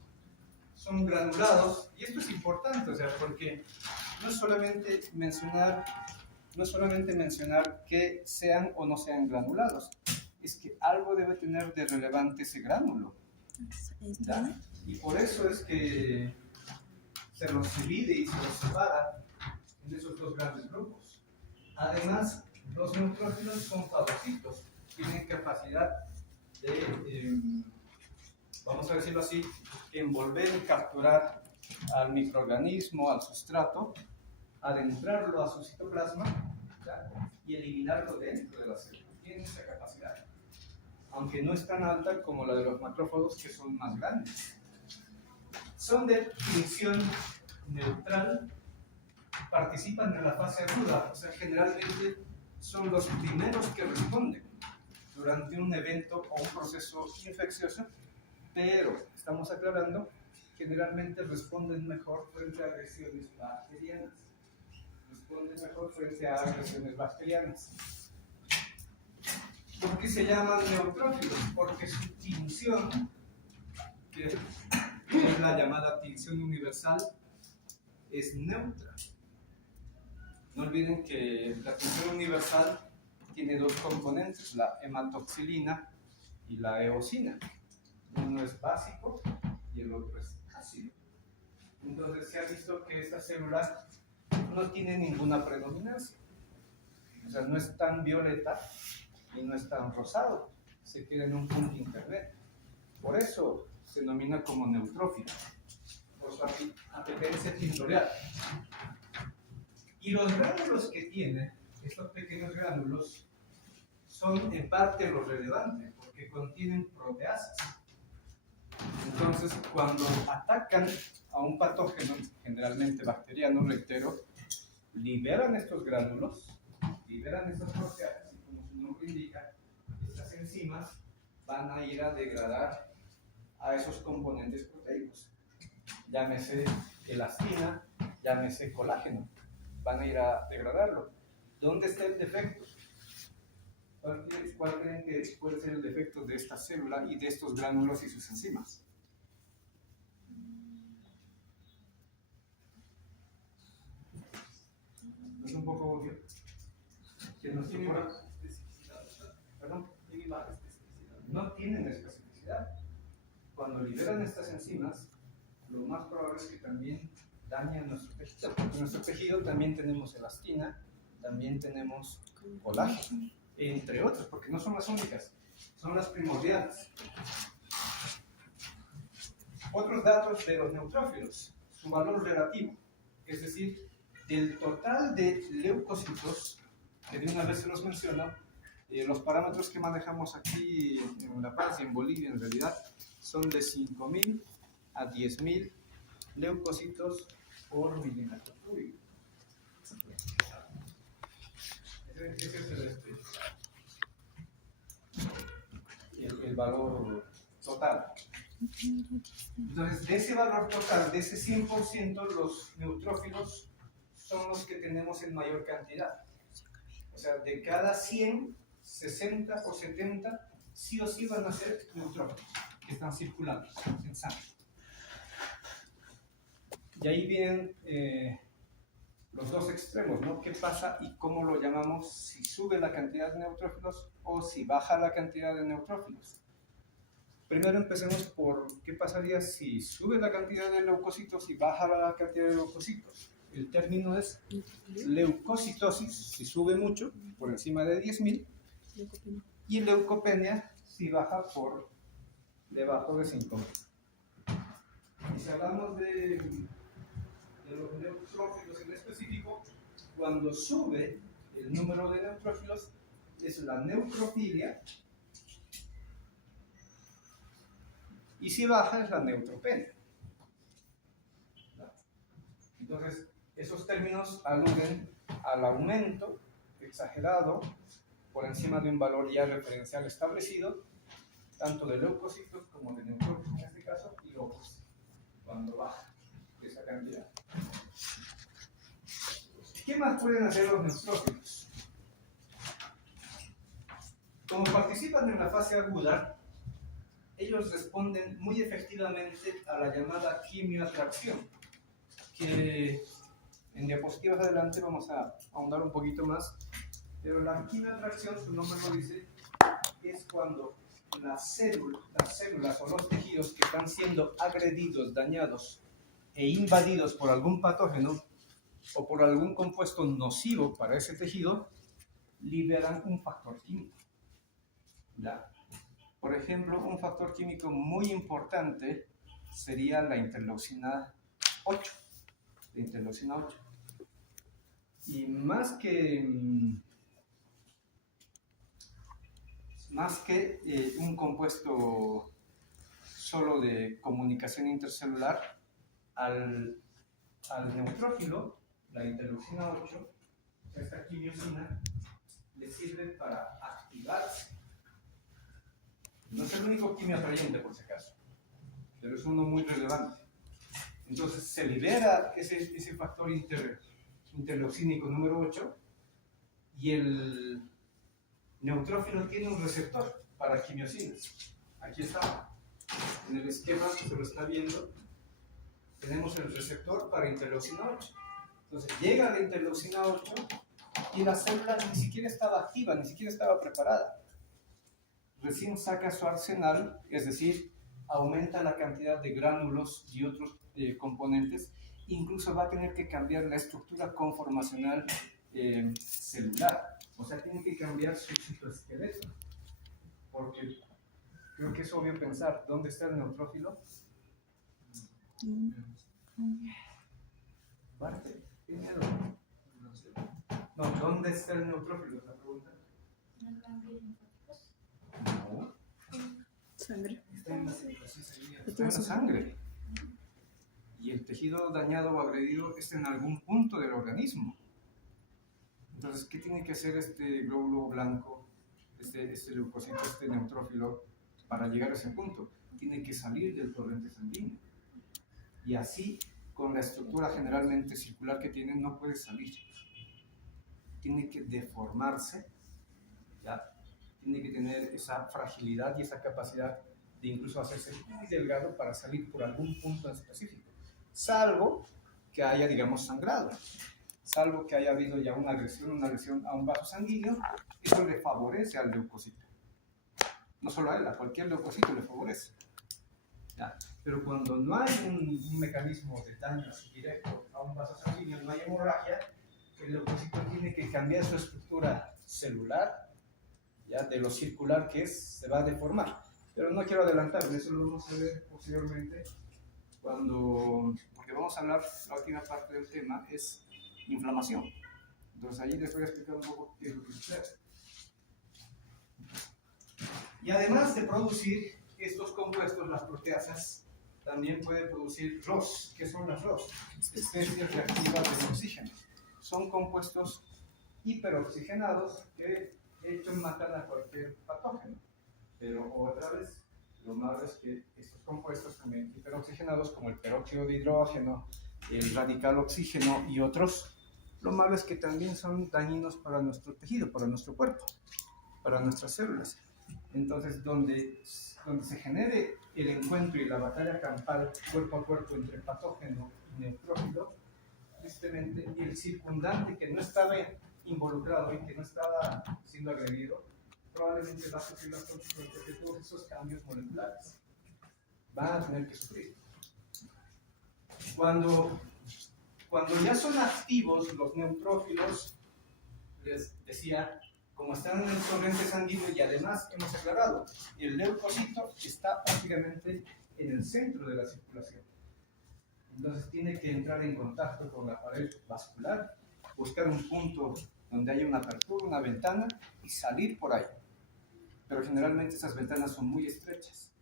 son granulados, y esto es importante, o sea, porque no es solamente mencionar que sean o no sean granulados, es que algo debe tener de relevante ese gránulo, ¿ya? Y por eso es que se los divide y se los separa en esos dos grandes grupos. Además, los neutrófilos son fagocitos, tienen capacidad de, vamos a decirlo así, envolver y capturar al microorganismo, al sustrato, adentrarlo a su citoplasma, ¿ya?, y eliminarlo dentro de la célula. Tienen esa capacidad, aunque no es tan alta como la de los macrófagos, que son más grandes. Son de función neutral participan en la fase aguda, o sea, generalmente son los primeros que responden durante un evento o un proceso infeccioso, pero estamos aclarando, generalmente responden mejor frente a agresiones bacterianas. Responden mejor frente a agresiones bacterianas. ¿Por qué se llaman neutrófilos? Porque su tinción, que es la llamada tinción universal, es neutra. No olviden que la tinción universal tiene dos componentes, la hematoxilina y la eosina. Uno es básico y el otro es ácido. Entonces se ha visto que esta célula no tiene ninguna predominancia. O sea, no es tan violeta y no es tan rosado. Se queda en un punto intermedio. Por eso se denomina como neutrófilo, por su apetencia tintorial. Y los gránulos que tiene, estos pequeños gránulos, son en parte lo relevante, porque contienen proteasas. Entonces, cuando atacan a un patógeno, generalmente bacteriano, reitero, liberan estos gránulos, liberan estas proteasas, y como su nombre indica, estas enzimas van a ir a degradar a esos componentes proteicos. Llámese elastina, llámese colágeno. Van a ir a degradarlo. ¿Dónde está el defecto? ¿Cuál creen que puede ser el defecto de esta célula y de estos gránulos y sus enzimas? ¿No es un poco obvio? Que no tienen especificidad. ¿Perdón? No tienen especificidad. Cuando liberan estas enzimas, lo más probable es que también dañan nuestro tejido. Porque en nuestro tejido también tenemos elastina, también tenemos colágeno, entre otras, porque no son las únicas, son las primordiales. Otros datos de los neutrófilos, su valor relativo, es decir, del total de leucocitos, que de una vez se los menciono, los parámetros que manejamos aquí en La Paz y en Bolivia en realidad son de 5.000 a 10.000 leucocitos por milímetro cúbico. Ese es el valor total. Entonces, de ese valor total, de ese 100%, los neutrófilos son los que tenemos en mayor cantidad. O sea, de cada 100, 60 o 70 sí o sí van a ser neutrófilos que están circulando en sangre. Y ahí vienen los dos extremos, ¿no? ¿Qué pasa y cómo lo llamamos si sube la cantidad de neutrófilos o si baja la cantidad de neutrófilos? Primero empecemos por qué pasaría si sube la cantidad de leucocitos y baja la cantidad de leucocitos. El término es leucocitosis, si sube mucho, por encima de 10.000, y leucopenia, si baja por debajo de 5.000. Y si hablamos de los neutrófilos en específico, cuando sube el número de neutrófilos, es la neutrofilia, y si baja es la neutropenia. Entonces, esos términos aluden al aumento exagerado por encima de un valor ya referencial establecido, tanto de leucocitos como de neutrófilos en este caso, y otros, cuando baja esa cantidad. ¿Qué más pueden hacer los neutrófilos? Como participan en la fase aguda, ellos responden muy efectivamente a la llamada quimioatracción, que en diapositivas adelante vamos a ahondar un poquito más, pero la quimioatracción, su nombre lo dice, es cuando las células o los tejidos que están siendo agredidos, dañados e invadidos por algún patógeno o por algún compuesto nocivo para ese tejido, liberan un factor químico. ¿Ya? Por ejemplo, un factor químico muy importante sería la interleucina 8. La interleucina 8. Y más que un compuesto solo de comunicación intercelular, al neutrófilo la interleucina 8, esta quimiosina, le sirve para activarse. No es el único quimio atrayente, por si acaso, pero es uno muy relevante. Entonces se libera ese factor interleucínico número 8 y el neutrófilo tiene un receptor para quimiosinas. Aquí está, en el esquema que se lo está viendo, tenemos el receptor para interleucina 8. Entonces llega la interleucina 8 y la célula ni siquiera estaba activa, ni siquiera estaba preparada. Recién saca su arsenal, es decir, aumenta la cantidad de gránulos y otros componentes, incluso va a tener que cambiar la estructura conformacional celular, o sea, tiene que cambiar su citoesqueleto, porque creo que es obvio pensar, ¿dónde está el neutrófilo? Parte, ¿qué miedo? No, ¿dónde está el neutrófilo? Es la pregunta. No. Sangre. Está en la sangre. Y el tejido dañado o agredido está en algún punto del organismo. Entonces, ¿qué tiene que hacer este glóbulo blanco, este leucocito, este neutrófilo, para llegar a ese punto? Tiene que salir del torrente sanguíneo. Y así, con la estructura generalmente circular que tiene, no puede salir. Tiene que deformarse, ¿ya? Tiene que tener esa fragilidad y esa capacidad de incluso hacerse muy delgado para salir por algún punto en específico, salvo que haya, digamos, sangrado, salvo que haya habido ya una lesión a un vaso sanguíneo. Eso le favorece al leucocito, no solo a él, a cualquier leucocito le favorece, ¿ya? Pero cuando no hay un mecanismo de daño así directo a un vaso sanguíneo, no hay hemorragia, el leucocito tiene que cambiar su estructura celular, ¿ya? De lo circular que es, se va a deformar. Pero no quiero adelantar, eso lo vamos a ver posteriormente, porque vamos a hablar, la última parte del tema es inflamación. Entonces ahí les voy a explicar un poco qué es lo que sucede. Y además de producir estos compuestos, las proteasas también pueden producir ROS. ¿Qué son las ROS? Especies reactivas del oxígeno. Son compuestos hiperoxigenados que de hecho matan a cualquier patógeno. Pero otra vez, lo malo es que estos compuestos también hiperoxigenados, como el peróxido de hidrógeno, el radical oxígeno y otros, lo malo es que también son dañinos para nuestro tejido, para nuestro cuerpo, para nuestras células. Entonces, donde se genere el encuentro y la batalla campal cuerpo a cuerpo entre patógeno y neutrófilo, tristemente, y el circundante que no estaba involucrado y que no estaba siendo agredido, probablemente va a sufrir las consecuencias de todos esos cambios moleculares. Van a tener que sufrir. Cuando ya son activos los neutrófilos, les decía, como están en el torrente sanguíneo, y además hemos aclarado, el leucocito está prácticamente en el centro de la circulación. Entonces tiene que entrar en contacto con la pared vascular, buscar un punto donde haya una apertura, una ventana, y salir por ahí. Pero generalmente esas ventanas son muy estrechas.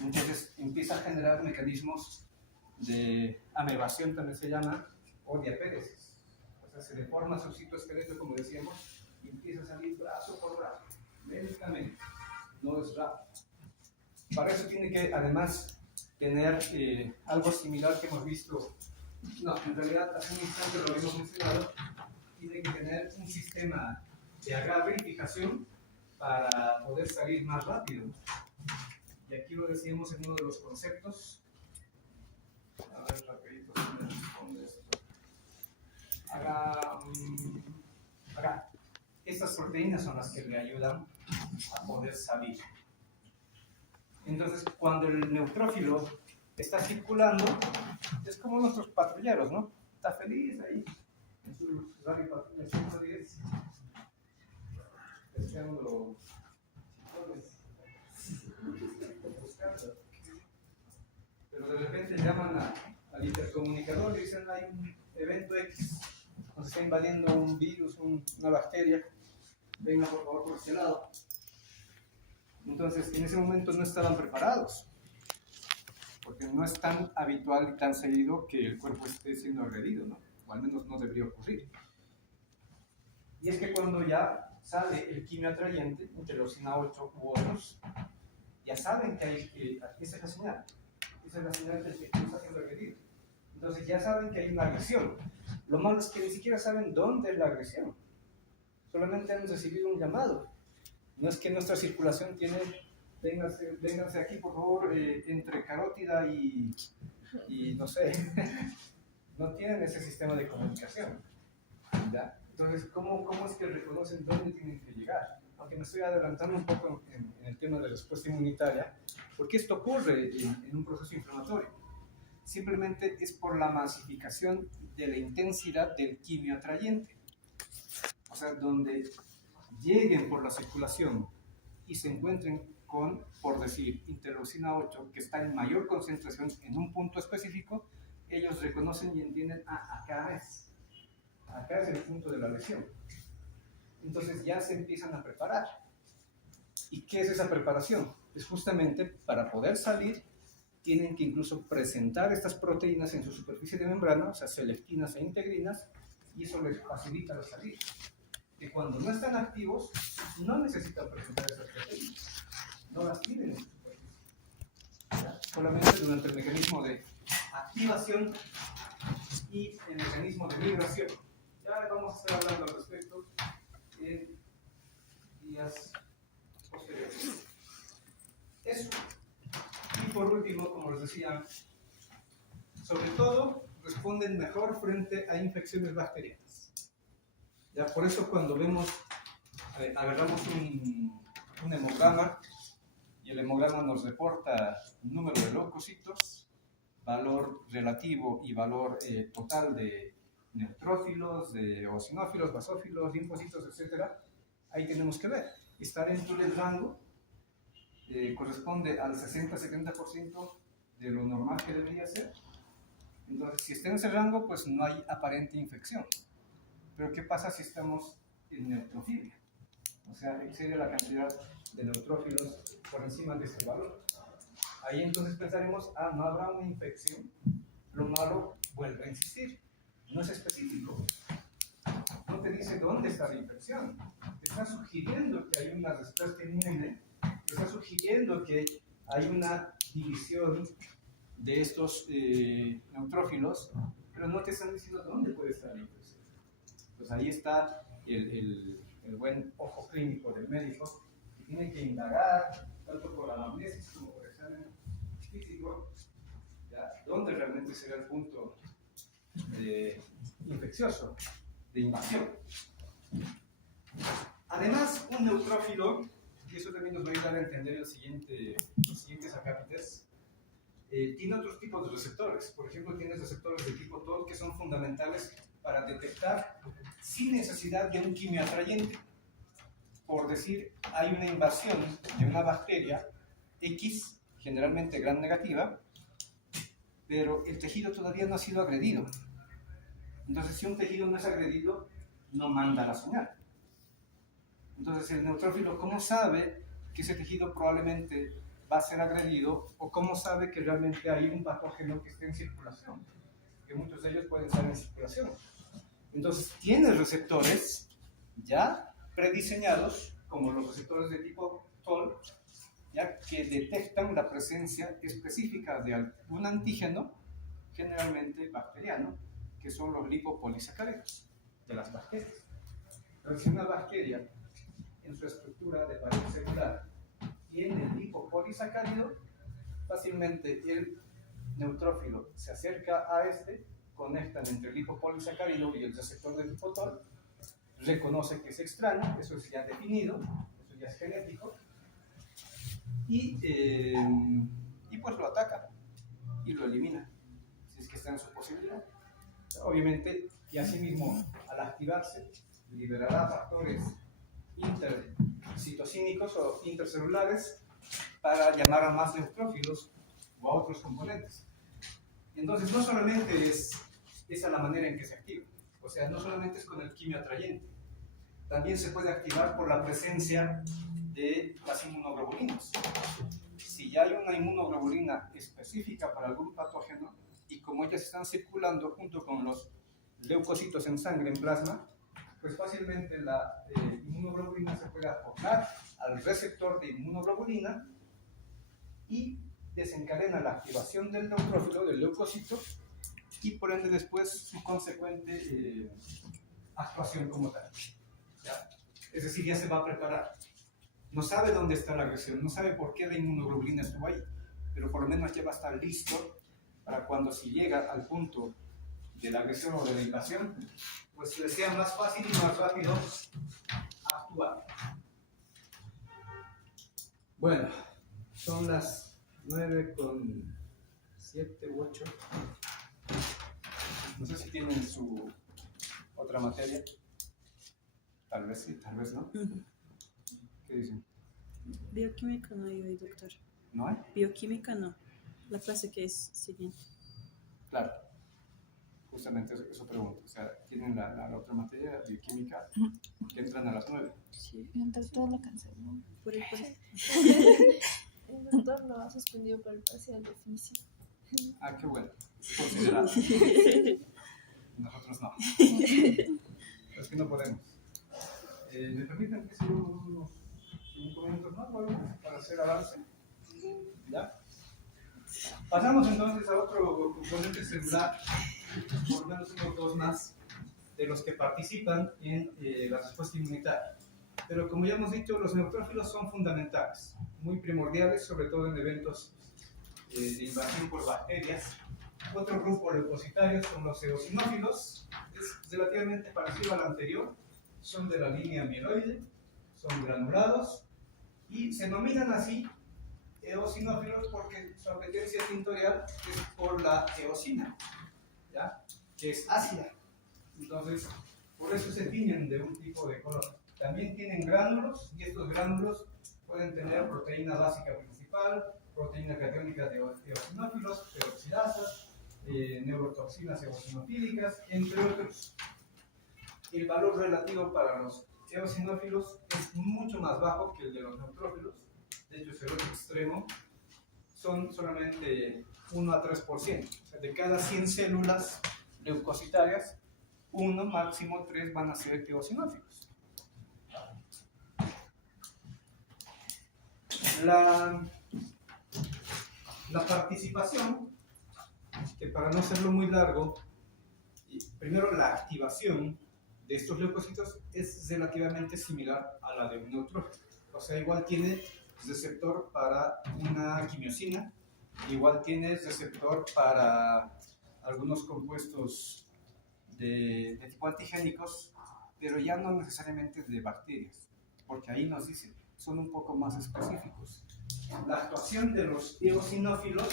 Entonces empieza a generar mecanismos de amebación, también se llama, o diapéresis. O sea, se deforma su citoesqueleto, como decíamos, y empieza a salir brazo por brazo, lentamente, no es rápido. Para eso tiene que, además, tener algo similar que hemos visto, no, en realidad hace un instante lo habíamos mencionado, tiene que tener un sistema de agarre y fijación para poder salir más rápido. Y aquí lo decíamos en uno de los conceptos. A ver, rapidito, si me responde esto. Acá. Estas proteínas son las que le ayudan a poder salir. Entonces, cuando el neutrófilo está circulando, es como nuestros patrulleros, ¿no? Está feliz ahí, en su radio patrulla 110, pescando buscando. Pero de repente llaman al intercomunicador y dicen, hay un evento X, nos está invadiendo un virus, una bacteria, venga por favor por este lado. Entonces, en ese momento no estaban preparados, porque no es tan habitual y tan seguido que el cuerpo esté siendo agredido, ¿no? o al menos no debería ocurrir. Y es que cuando ya sale el quimio atrayente, interleucina 8 u otros, ya saben que hay, esa es la señal que el tejido está siendo agredido. Entonces ya saben que hay una agresión. Lo malo es que ni siquiera saben dónde es la agresión. Solamente han recibido un llamado. No es que nuestra circulación tiene, vénganse aquí por favor, entre carótida y no sé, no tienen ese sistema de comunicación. ¿Ya? Entonces, ¿cómo es que reconocen dónde tienen que llegar? Aunque me estoy adelantando un poco en el tema de la respuesta inmunitaria, porque esto ocurre en un proceso inflamatorio. Simplemente es por la masificación de la intensidad del quimio atrayente. O sea, donde lleguen por la circulación y se encuentren con, por decir, interleucina 8, que está en mayor concentración en un punto específico, ellos reconocen y entienden, acá es el punto de la lesión. Entonces ya se empiezan a preparar. ¿Y qué es esa preparación? Es justamente para poder salir, tienen que incluso presentar estas proteínas en su superficie de membrana, o sea, selectinas e integrinas, y eso les facilita la salida. Que cuando no están activos, no necesitan presentar esas proteínas, no las tienen en su superficie. ¿Ya? Solamente durante el mecanismo de activación y el mecanismo de migración. Ya vamos a estar hablando al respecto en días posteriores. Eso. Y por último, como les decía, sobre todo responden mejor frente a infecciones bacterianas. Ya por eso cuando vemos, agarramos un hemograma y el hemograma nos reporta número de leucocitos, valor relativo y valor total de neutrófilos, de eosinófilos, basófilos, linfocitos, etc. Ahí tenemos que ver. Estar dentro del rango corresponde al 60-70% de lo normal que debería ser. Entonces, si está en ese rango, pues no hay aparente infección. Pero ¿qué pasa si estamos en neutrofilia? O sea, excede la cantidad de neutrófilos por encima de este valor. Ahí entonces pensaremos, no habrá una infección. Lo malo vuelve a insistir. No es específico. No te dice dónde está la infección. Te está sugiriendo que hay una respuesta inmune. Te está sugiriendo que hay una división de estos neutrófilos, pero no te están diciendo dónde puede estar la infección. Pues ahí está el buen ojo clínico del médico, que tiene que indagar, tanto por anamnesis como por examen físico, ¿ya? Dónde realmente será el punto infeccioso de invasión. Además, un neutrófilo, y eso también nos va a ayudar a entender los siguientes acápites, tiene otros tipos de receptores. Por ejemplo, tiene receptores de tipo TOL que son fundamentales para detectar sin necesidad de un quimio atrayente. Por decir, hay una invasión de una bacteria X, generalmente gram negativa, pero el tejido todavía no ha sido agredido. Entonces, si un tejido no es agredido, no manda la señal. Entonces, el neutrófilo, ¿cómo sabe que ese tejido probablemente va a ser agredido? ¿O cómo sabe que realmente hay un patógeno que esté en circulación? Que muchos de ellos pueden estar en circulación. Entonces, tiene receptores ya prediseñados, como los receptores de tipo TOL, ya que detectan la presencia específica de algún antígeno, generalmente bacteriano, que son los lipopolisacáridos de las bacterias. Entonces, si una bacteria en su estructura de pared celular tiene el lipopolisacárido, fácilmente el neutrófilo se acerca a este, conectan entre el lipopolisacárido y el receptor de tipo TOL, reconoce que es extraño, eso es ya definido, eso ya es genético, y pues lo ataca y lo elimina, si es que está en su posibilidad. Obviamente, y asimismo, al activarse, liberará factores intercitocínicos o intercelulares para llamar a más neutrófilos o a otros componentes. Entonces, no solamente es esa la manera en que se activa, o sea, no solamente es con el quimio atrayente, también se puede activar por la presencia de las inmunoglobulinas. Si ya hay una inmunoglobulina específica para algún patógeno y como ellas están circulando junto con los leucocitos en sangre, en plasma, pues fácilmente la inmunoglobulina se puede acoplar al receptor de inmunoglobulina y desencadena la activación del neutrófilo, del leucocito, y por ende después su consecuente actuación como tal. ¿Ya? Es decir, ya se va a preparar. No sabe dónde está la agresión, no sabe por qué la inmunoglobulina estuvo ahí, pero por lo menos ya va a estar listo para cuando si llega al punto de la agresión o de la invasión, pues le sea más fácil y más rápido actuar. Bueno, son las 9:07 u 8. No sé si tienen su otra materia. Tal vez sí, tal vez no. ¿Qué dicen? Bioquímica no hay hoy, doctor. ¿No hay? Bioquímica no. La clase que es siguiente. Claro. Justamente eso pregunto. O sea, tienen la otra materia, bioquímica, que entran a las 9. Sí. El doctor lo canceló. Por el El doctor lo ha suspendido para el parcial de física. Ah, qué bueno. Considerado. Nosotros no. Es que no podemos. ¿Me permiten que siga unos 5 minutos más o algo para hacer avance? ¿Ya? Pasamos entonces a otro componente celular, por lo menos unos 2 más, de los que participan en la respuesta inmunitaria. Pero como ya hemos dicho, los neutrófilos son fundamentales, muy primordiales, sobre todo en eventos de invasión por bacterias. Otro grupo leucocitario son los eosinófilos, es relativamente parecido al anterior, son de la línea mieloide, son granulados y se denominan así eosinófilos porque su apetencia tintorial es por la eosina, ¿ya? Que es ácida. Entonces, por eso se tiñen de un tipo de color. También tienen gránulos y estos gránulos pueden tener proteína básica principal, proteína catiónica de eosinófilos, peroxidasas, neurotoxinas eosinofílicas, entre otros. El valor relativo para los eosinófilos es mucho más bajo que el de los neutrófilos. De hecho, es el otro extremo. Son solamente 1 a 3%. O sea, de cada 100 células leucocitarias, 1, máximo 3 van a ser eosinófilos. La participación, que para no hacerlo muy largo, primero la activación de estos leucocitos es relativamente similar a la de un neutrófilo. O sea, igual tiene receptor para una quimiosina, igual tiene receptor para algunos compuestos de tipo antigénicos, pero ya no necesariamente de bacterias, porque ahí nos dice, son un poco más específicos. La actuación de los eosinófilos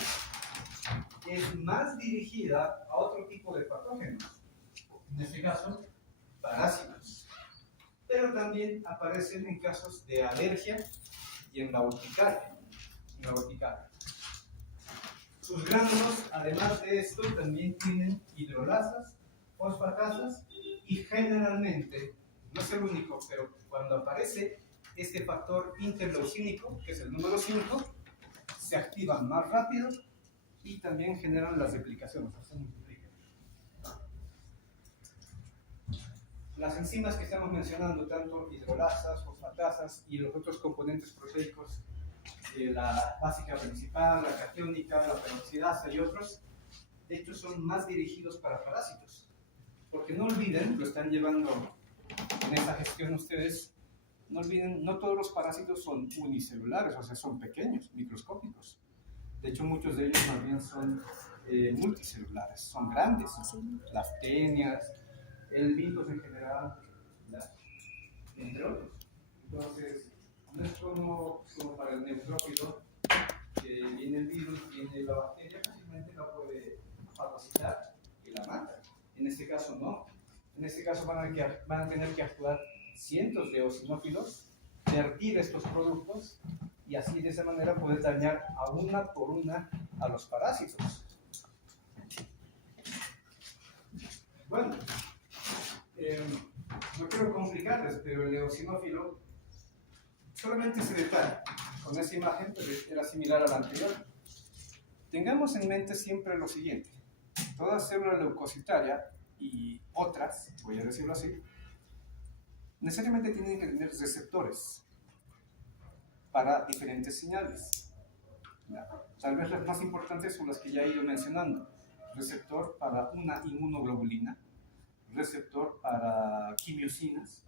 es más dirigida a otro tipo de patógenos, en este caso, parásitos. Pero también aparecen en casos de alergia y en la urticaria. Sus gránulos, además de esto, también tienen hidrolasas, fosfatasas y generalmente, no es el único, pero cuando aparece este factor interleucínico, que es el número 5, se activan más rápido y también generan las replicaciones, se multiplican. Las enzimas que estamos mencionando, tanto hidrolasas, fosfatasas y los otros componentes proteicos, la básica principal, la catiónica, la peroxidasa y otros, de hecho son más dirigidos para parásitos. Porque no olviden, lo están llevando en esa gestión ustedes, no olviden, no todos los parásitos son unicelulares, o sea, son pequeños, microscópicos. De hecho, muchos de ellos más bien son multicelulares, son grandes, las tenias, el virus en general, entre otros. Entonces, no es como para el neutrófilo, que viene el virus, viene la bacteria, fácilmente la puede fagocitar y la mata. En este caso no. En este caso van a tener que actuar cientos de eosinófilos, vertir estos productos y así de esa manera poder dañar a una por una a los parásitos. Bueno, no quiero complicarles, pero el eosinófilo solamente ese detalle. Con esa imagen pues, era similar a la anterior. Tengamos en mente siempre lo siguiente: toda célula leucocitaria y otras, voy a decirlo así, necesariamente tienen que tener receptores para diferentes señales. ¿Ya? Tal vez las más importantes son las que ya he ido mencionando. Receptor para una inmunoglobulina, receptor para quimiosinas,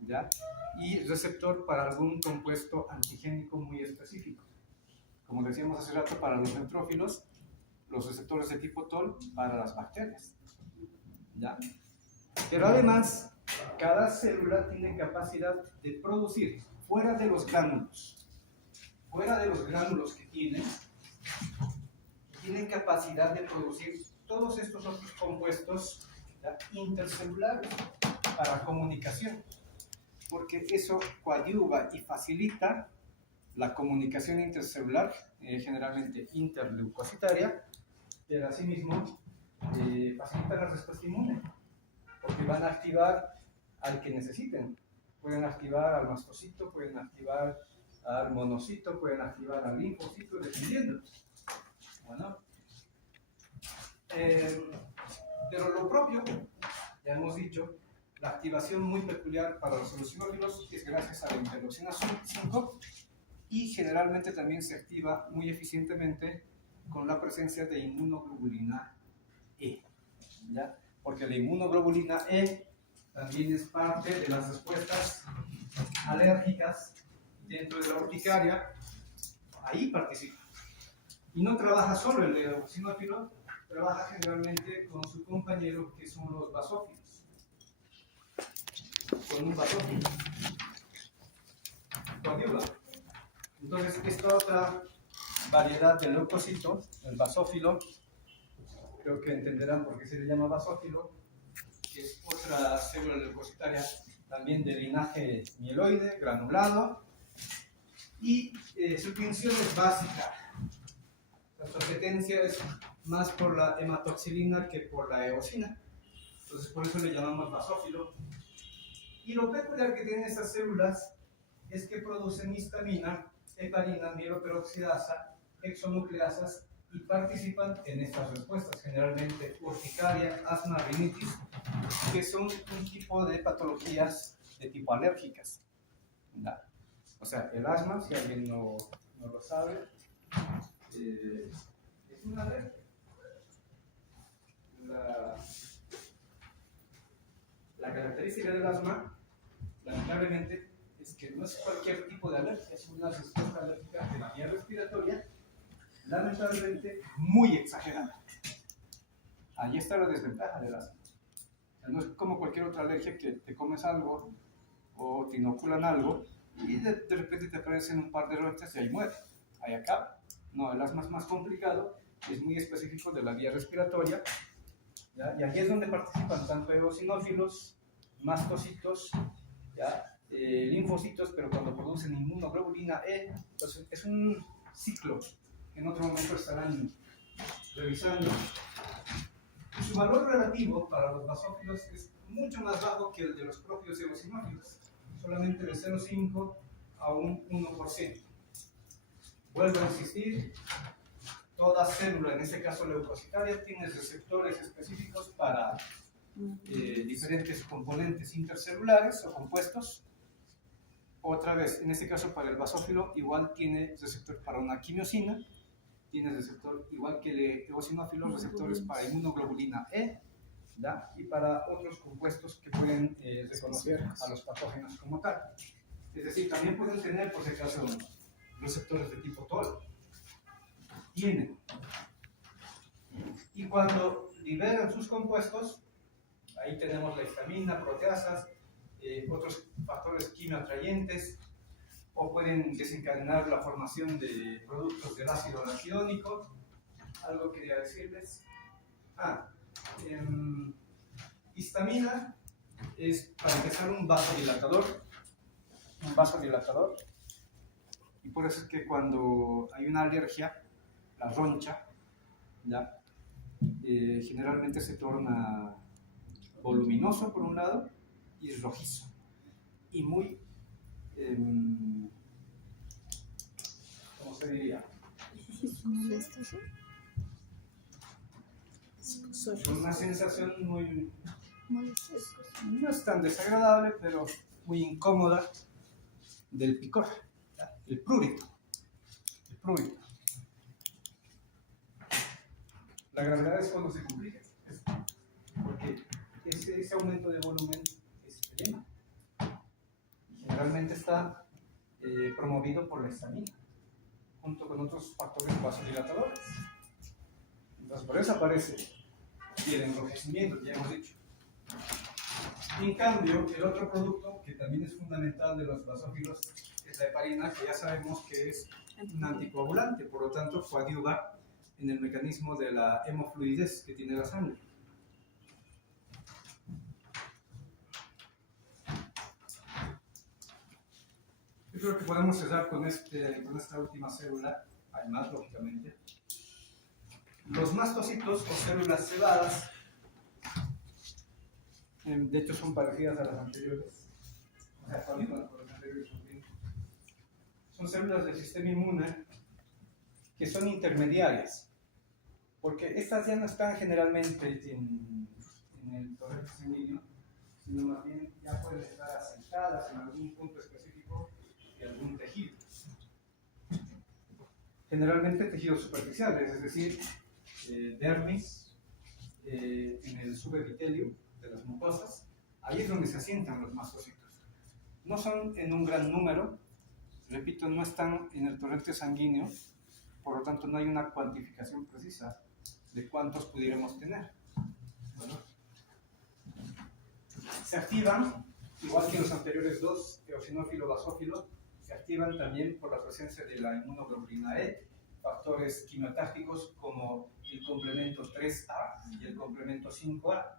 ¿ya? Y receptor para algún compuesto antigénico muy específico. Como decíamos hace rato, para los neutrófilos, los receptores de tipo TOL para las bacterias, ¿ya? Pero además, cada célula tiene capacidad de producir fuera de los gránulos que tienen capacidad de producir todos estos otros compuestos, ¿ya?, intercelulares para comunicación, porque eso coadyuva y facilita la comunicación intercelular, generalmente interleucocitaria, pero asimismo facilita la respuesta inmune, porque van a activar al que necesiten. Pueden activar al mastocito, pueden activar al monocito, pueden activar al linfocito, dependiendo. Bueno, pero lo propio, ya hemos dicho, la activación muy peculiar para los eosinófilos es gracias a la interleucina 5 y generalmente también se activa muy eficientemente con la presencia de inmunoglobulina E, ¿ya? Porque la inmunoglobulina E también es parte de las respuestas alérgicas dentro de la urticaria, ahí participa. Y no trabaja solo el eosinófilo, trabaja generalmente con su compañero que son los basófilos. Con un basófilo. Coadyuva. Entonces, esta otra variedad de leucocito, el basófilo, creo que entenderán por qué se le llama basófilo, que es otra célula leucocitaria también de linaje mieloide, granulado, y su función es básica. La competencia es más por la hematoxilina que por la eosina, entonces por eso le llamamos basófilo. Y lo peculiar que tienen estas células es que producen histamina, heparina, mieloperoxidasa, hexonucleasas y participan en estas respuestas, generalmente urticaria, asma, rinitis, que son un tipo de patologías de tipo alérgicas. ¿No? O sea, el asma, si alguien no lo sabe, es una alergia. La característica del asma, lamentablemente, es que no es cualquier tipo de alergia, es una respuesta alérgica de la vía respiratoria, lamentablemente muy exagerada. Ahí está la desventaja del asma. O sea, no es como cualquier otra alergia que te comes algo o te inoculan algo y de repente te aparecen un par de ronchas y ahí muere, ahí acaba. No, el asma es más complicado, es muy específico de la vía respiratoria, ¿ya? Y aquí es donde participan tanto eosinófilos, mastocitos, ¿ya? Linfocitos, pero cuando producen inmunoglobulina E, entonces es un ciclo que en otro momento estarán revisando. Y su valor relativo para los basófilos es mucho más bajo que el de los propios eosinófilos, solamente de 0,5 a un 1%. Vuelvo a insistir, toda célula, en este caso leucocitaria, tiene receptores específicos para diferentes componentes intercelulares o compuestos. Otra vez, en este caso para el basófilo, igual tiene receptor para una quimiosina, tiene receptor igual que el eosinófilo, receptores para inmunoglobulina E, ¿ya? Y para otros compuestos que pueden reconocer a los patógenos como tal. Es decir, también pueden tener, por si acaso, receptores de tipo TOL. Tienen. Y cuando liberan sus compuestos, ahí tenemos la histamina, proteasas, otros factores quimioatrayentes, o pueden desencadenar la formación de productos del ácido araquidónico. Algo quería decirles. Histamina es, para empezar, un vasodilatador. Y por eso es que cuando hay una alergia, la roncha, ¿ya? Generalmente se torna voluminoso por un lado y rojizo y muy, ¿cómo se diría? Una sensación muy, Molestos. no es tan desagradable, pero muy incómoda del picor, ¿ya? El prurito. El prurito. La gravedad es cuando se complica, porque ese aumento de volumen es edema. Generalmente está promovido por la histamina, junto con otros factores vasodilatadores. Entonces, por eso aparece y el enrojecimiento, ya hemos dicho. En cambio, el otro producto que también es fundamental de los basófilos es la heparina, que ya sabemos que es un anticoagulante, por lo tanto coadyuva en el mecanismo de la hemofluidez que tiene la sangre. Yo creo que podemos cerrar con esta última célula, hay más lógicamente. Los mastocitos o células cebadas, de hecho son parecidas a las anteriores, o sea, coadyuvan con las anteriores también. Son células del sistema inmune que son intermediarias, porque estas ya no están generalmente en el torrente sanguíneo, sino más bien ya pueden estar asentadas en algún punto específico de algún tejido. Generalmente tejidos superficiales, es decir, dermis, en el subepitelio de las mucosas, ahí es donde se asientan los mastocitos. No son en un gran número, repito, no están en el torrente sanguíneo, por lo tanto no hay una cuantificación precisa de cuántos pudiéramos tener. Bueno, se activan, igual que los anteriores dos, eosinófilo, basófilo, se activan también por la presencia de la inmunoglobulina E, factores quimiotácticos como el complemento 3A y el complemento 5A.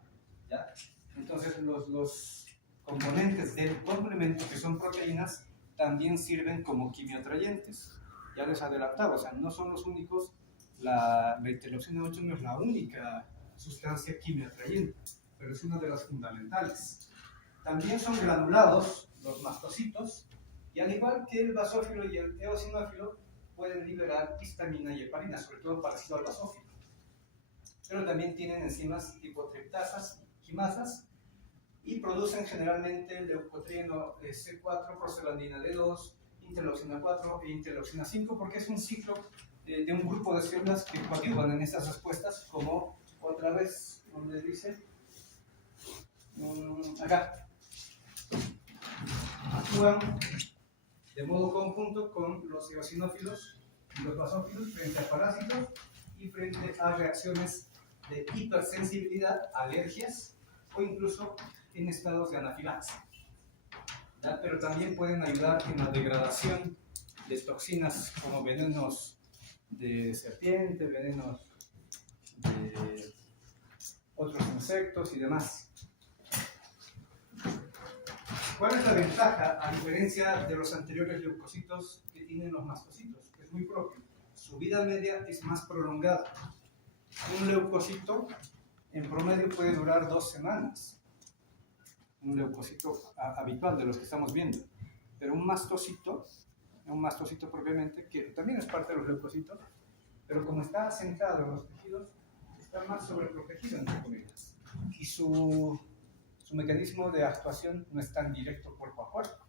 ¿Ya? Entonces los componentes del complemento, que son proteínas, también sirven como quimioatrayentes. Ya les adelantaba, o sea, no son los únicos, la interleucina 8 no es la única sustancia quimioatrayente, pero es una de las fundamentales. También son granulados los mastocitos, y al igual que el basófilo y el eosinófilo, pueden liberar histamina y heparina, sobre todo parecido al basófilo. Pero también tienen enzimas tipo triptasas, quimasas, y producen generalmente leucotrieno C4, prostaglandina D2, interleucina 4 e interleucina 5, porque es un ciclo de un grupo de células que coadyuvan en estas respuestas, como otra vez, donde dice, acá, actúan de modo conjunto con los eosinófilos y los basófilos frente a parásitos y frente a reacciones de hipersensibilidad, alergias o incluso en estados de anafilaxia. ¿Ya? Pero también pueden ayudar en la degradación de toxinas como venenos de serpiente, venenos de otros insectos y demás. ¿Cuál es la ventaja, a diferencia de los anteriores leucocitos que tienen los mastocitos? Es muy propio. Su vida media es más prolongada. Un leucocito en promedio puede durar 2 semanas. Un leucocito habitual de los que estamos viendo. Pero un mastocito propiamente, que también es parte de los leucocitos, pero como está asentado en los tejidos, está más sobreprotegido, entre comillas. Y su mecanismo de actuación no es tan directo cuerpo a cuerpo,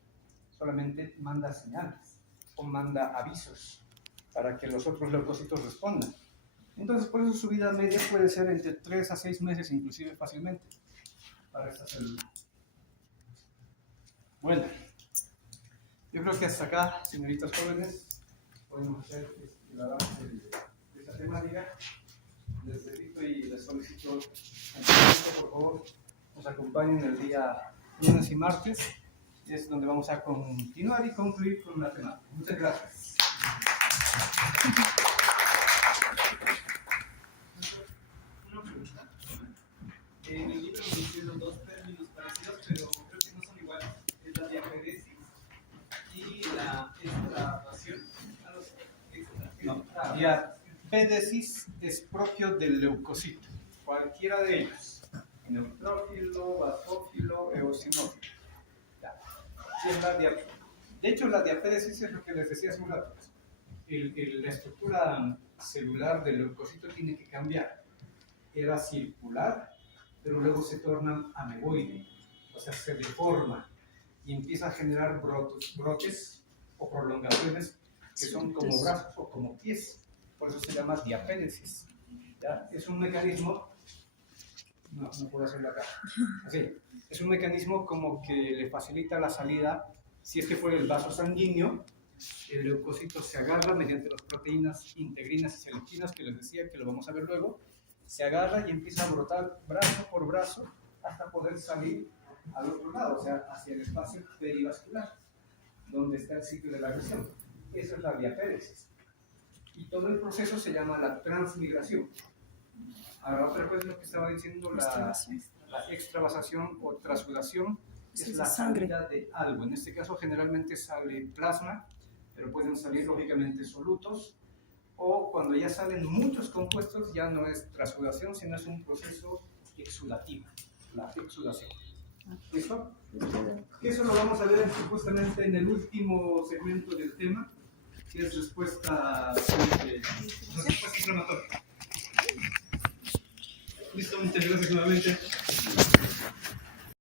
solamente manda señales o manda avisos para que los otros leucocitos respondan. Entonces, por eso su vida media puede ser entre 3 a 6 meses, inclusive fácilmente, para esta célula. Bueno, yo creo que hasta acá, señoritas jóvenes, podemos hacer el avance de esta temática. Les repito y les solicito, por favor, nos acompañen el día lunes y martes, es donde vamos a continuar y concluir con la temática. Muchas gracias. Una pregunta. En el libro menciono 2 términos parecidos, pero creo que no son iguales. Es la diaperesis y la extravasación. No, diapédesis es propio del leucocito, cualquiera de ellos. Neutrófilo, basófilo, eosinófilo. De hecho, la diapédesis es lo que les decía hace un rato. La estructura celular del leucocito tiene que cambiar. era circular, pero luego se torna ameboide, o sea, se deforma y empieza a generar brotes o prolongaciones que son como brazos o como pies. Por eso se llama diapéresis. ¿Ya? Es un mecanismo, no puedo hacerlo acá, así, es un mecanismo como que le facilita la salida, si es que fuera el vaso sanguíneo, el leucocito se agarra mediante las proteínas integrinas y selectivinas que les decía, que lo vamos a ver luego, se agarra y empieza a brotar brazo por brazo hasta poder salir al otro lado, o sea, hacia el espacio perivascular, donde está el sitio de la agresión. Esa es la diapéresis. Y todo el proceso se llama la transmigración. Ahora, otra cosa es lo que estaba diciendo, la extravasación o transsudación es la salida de algo. En este caso, generalmente sale plasma, pero pueden salir lógicamente solutos, o cuando ya salen muchos compuestos, ya no es transsudación, sino es un proceso exudativo, la exudación. ¿Listo? Eso lo vamos a ver justamente en el último segmento del tema, que es respuesta inflamatoria. Listo, muchas gracias nuevamente.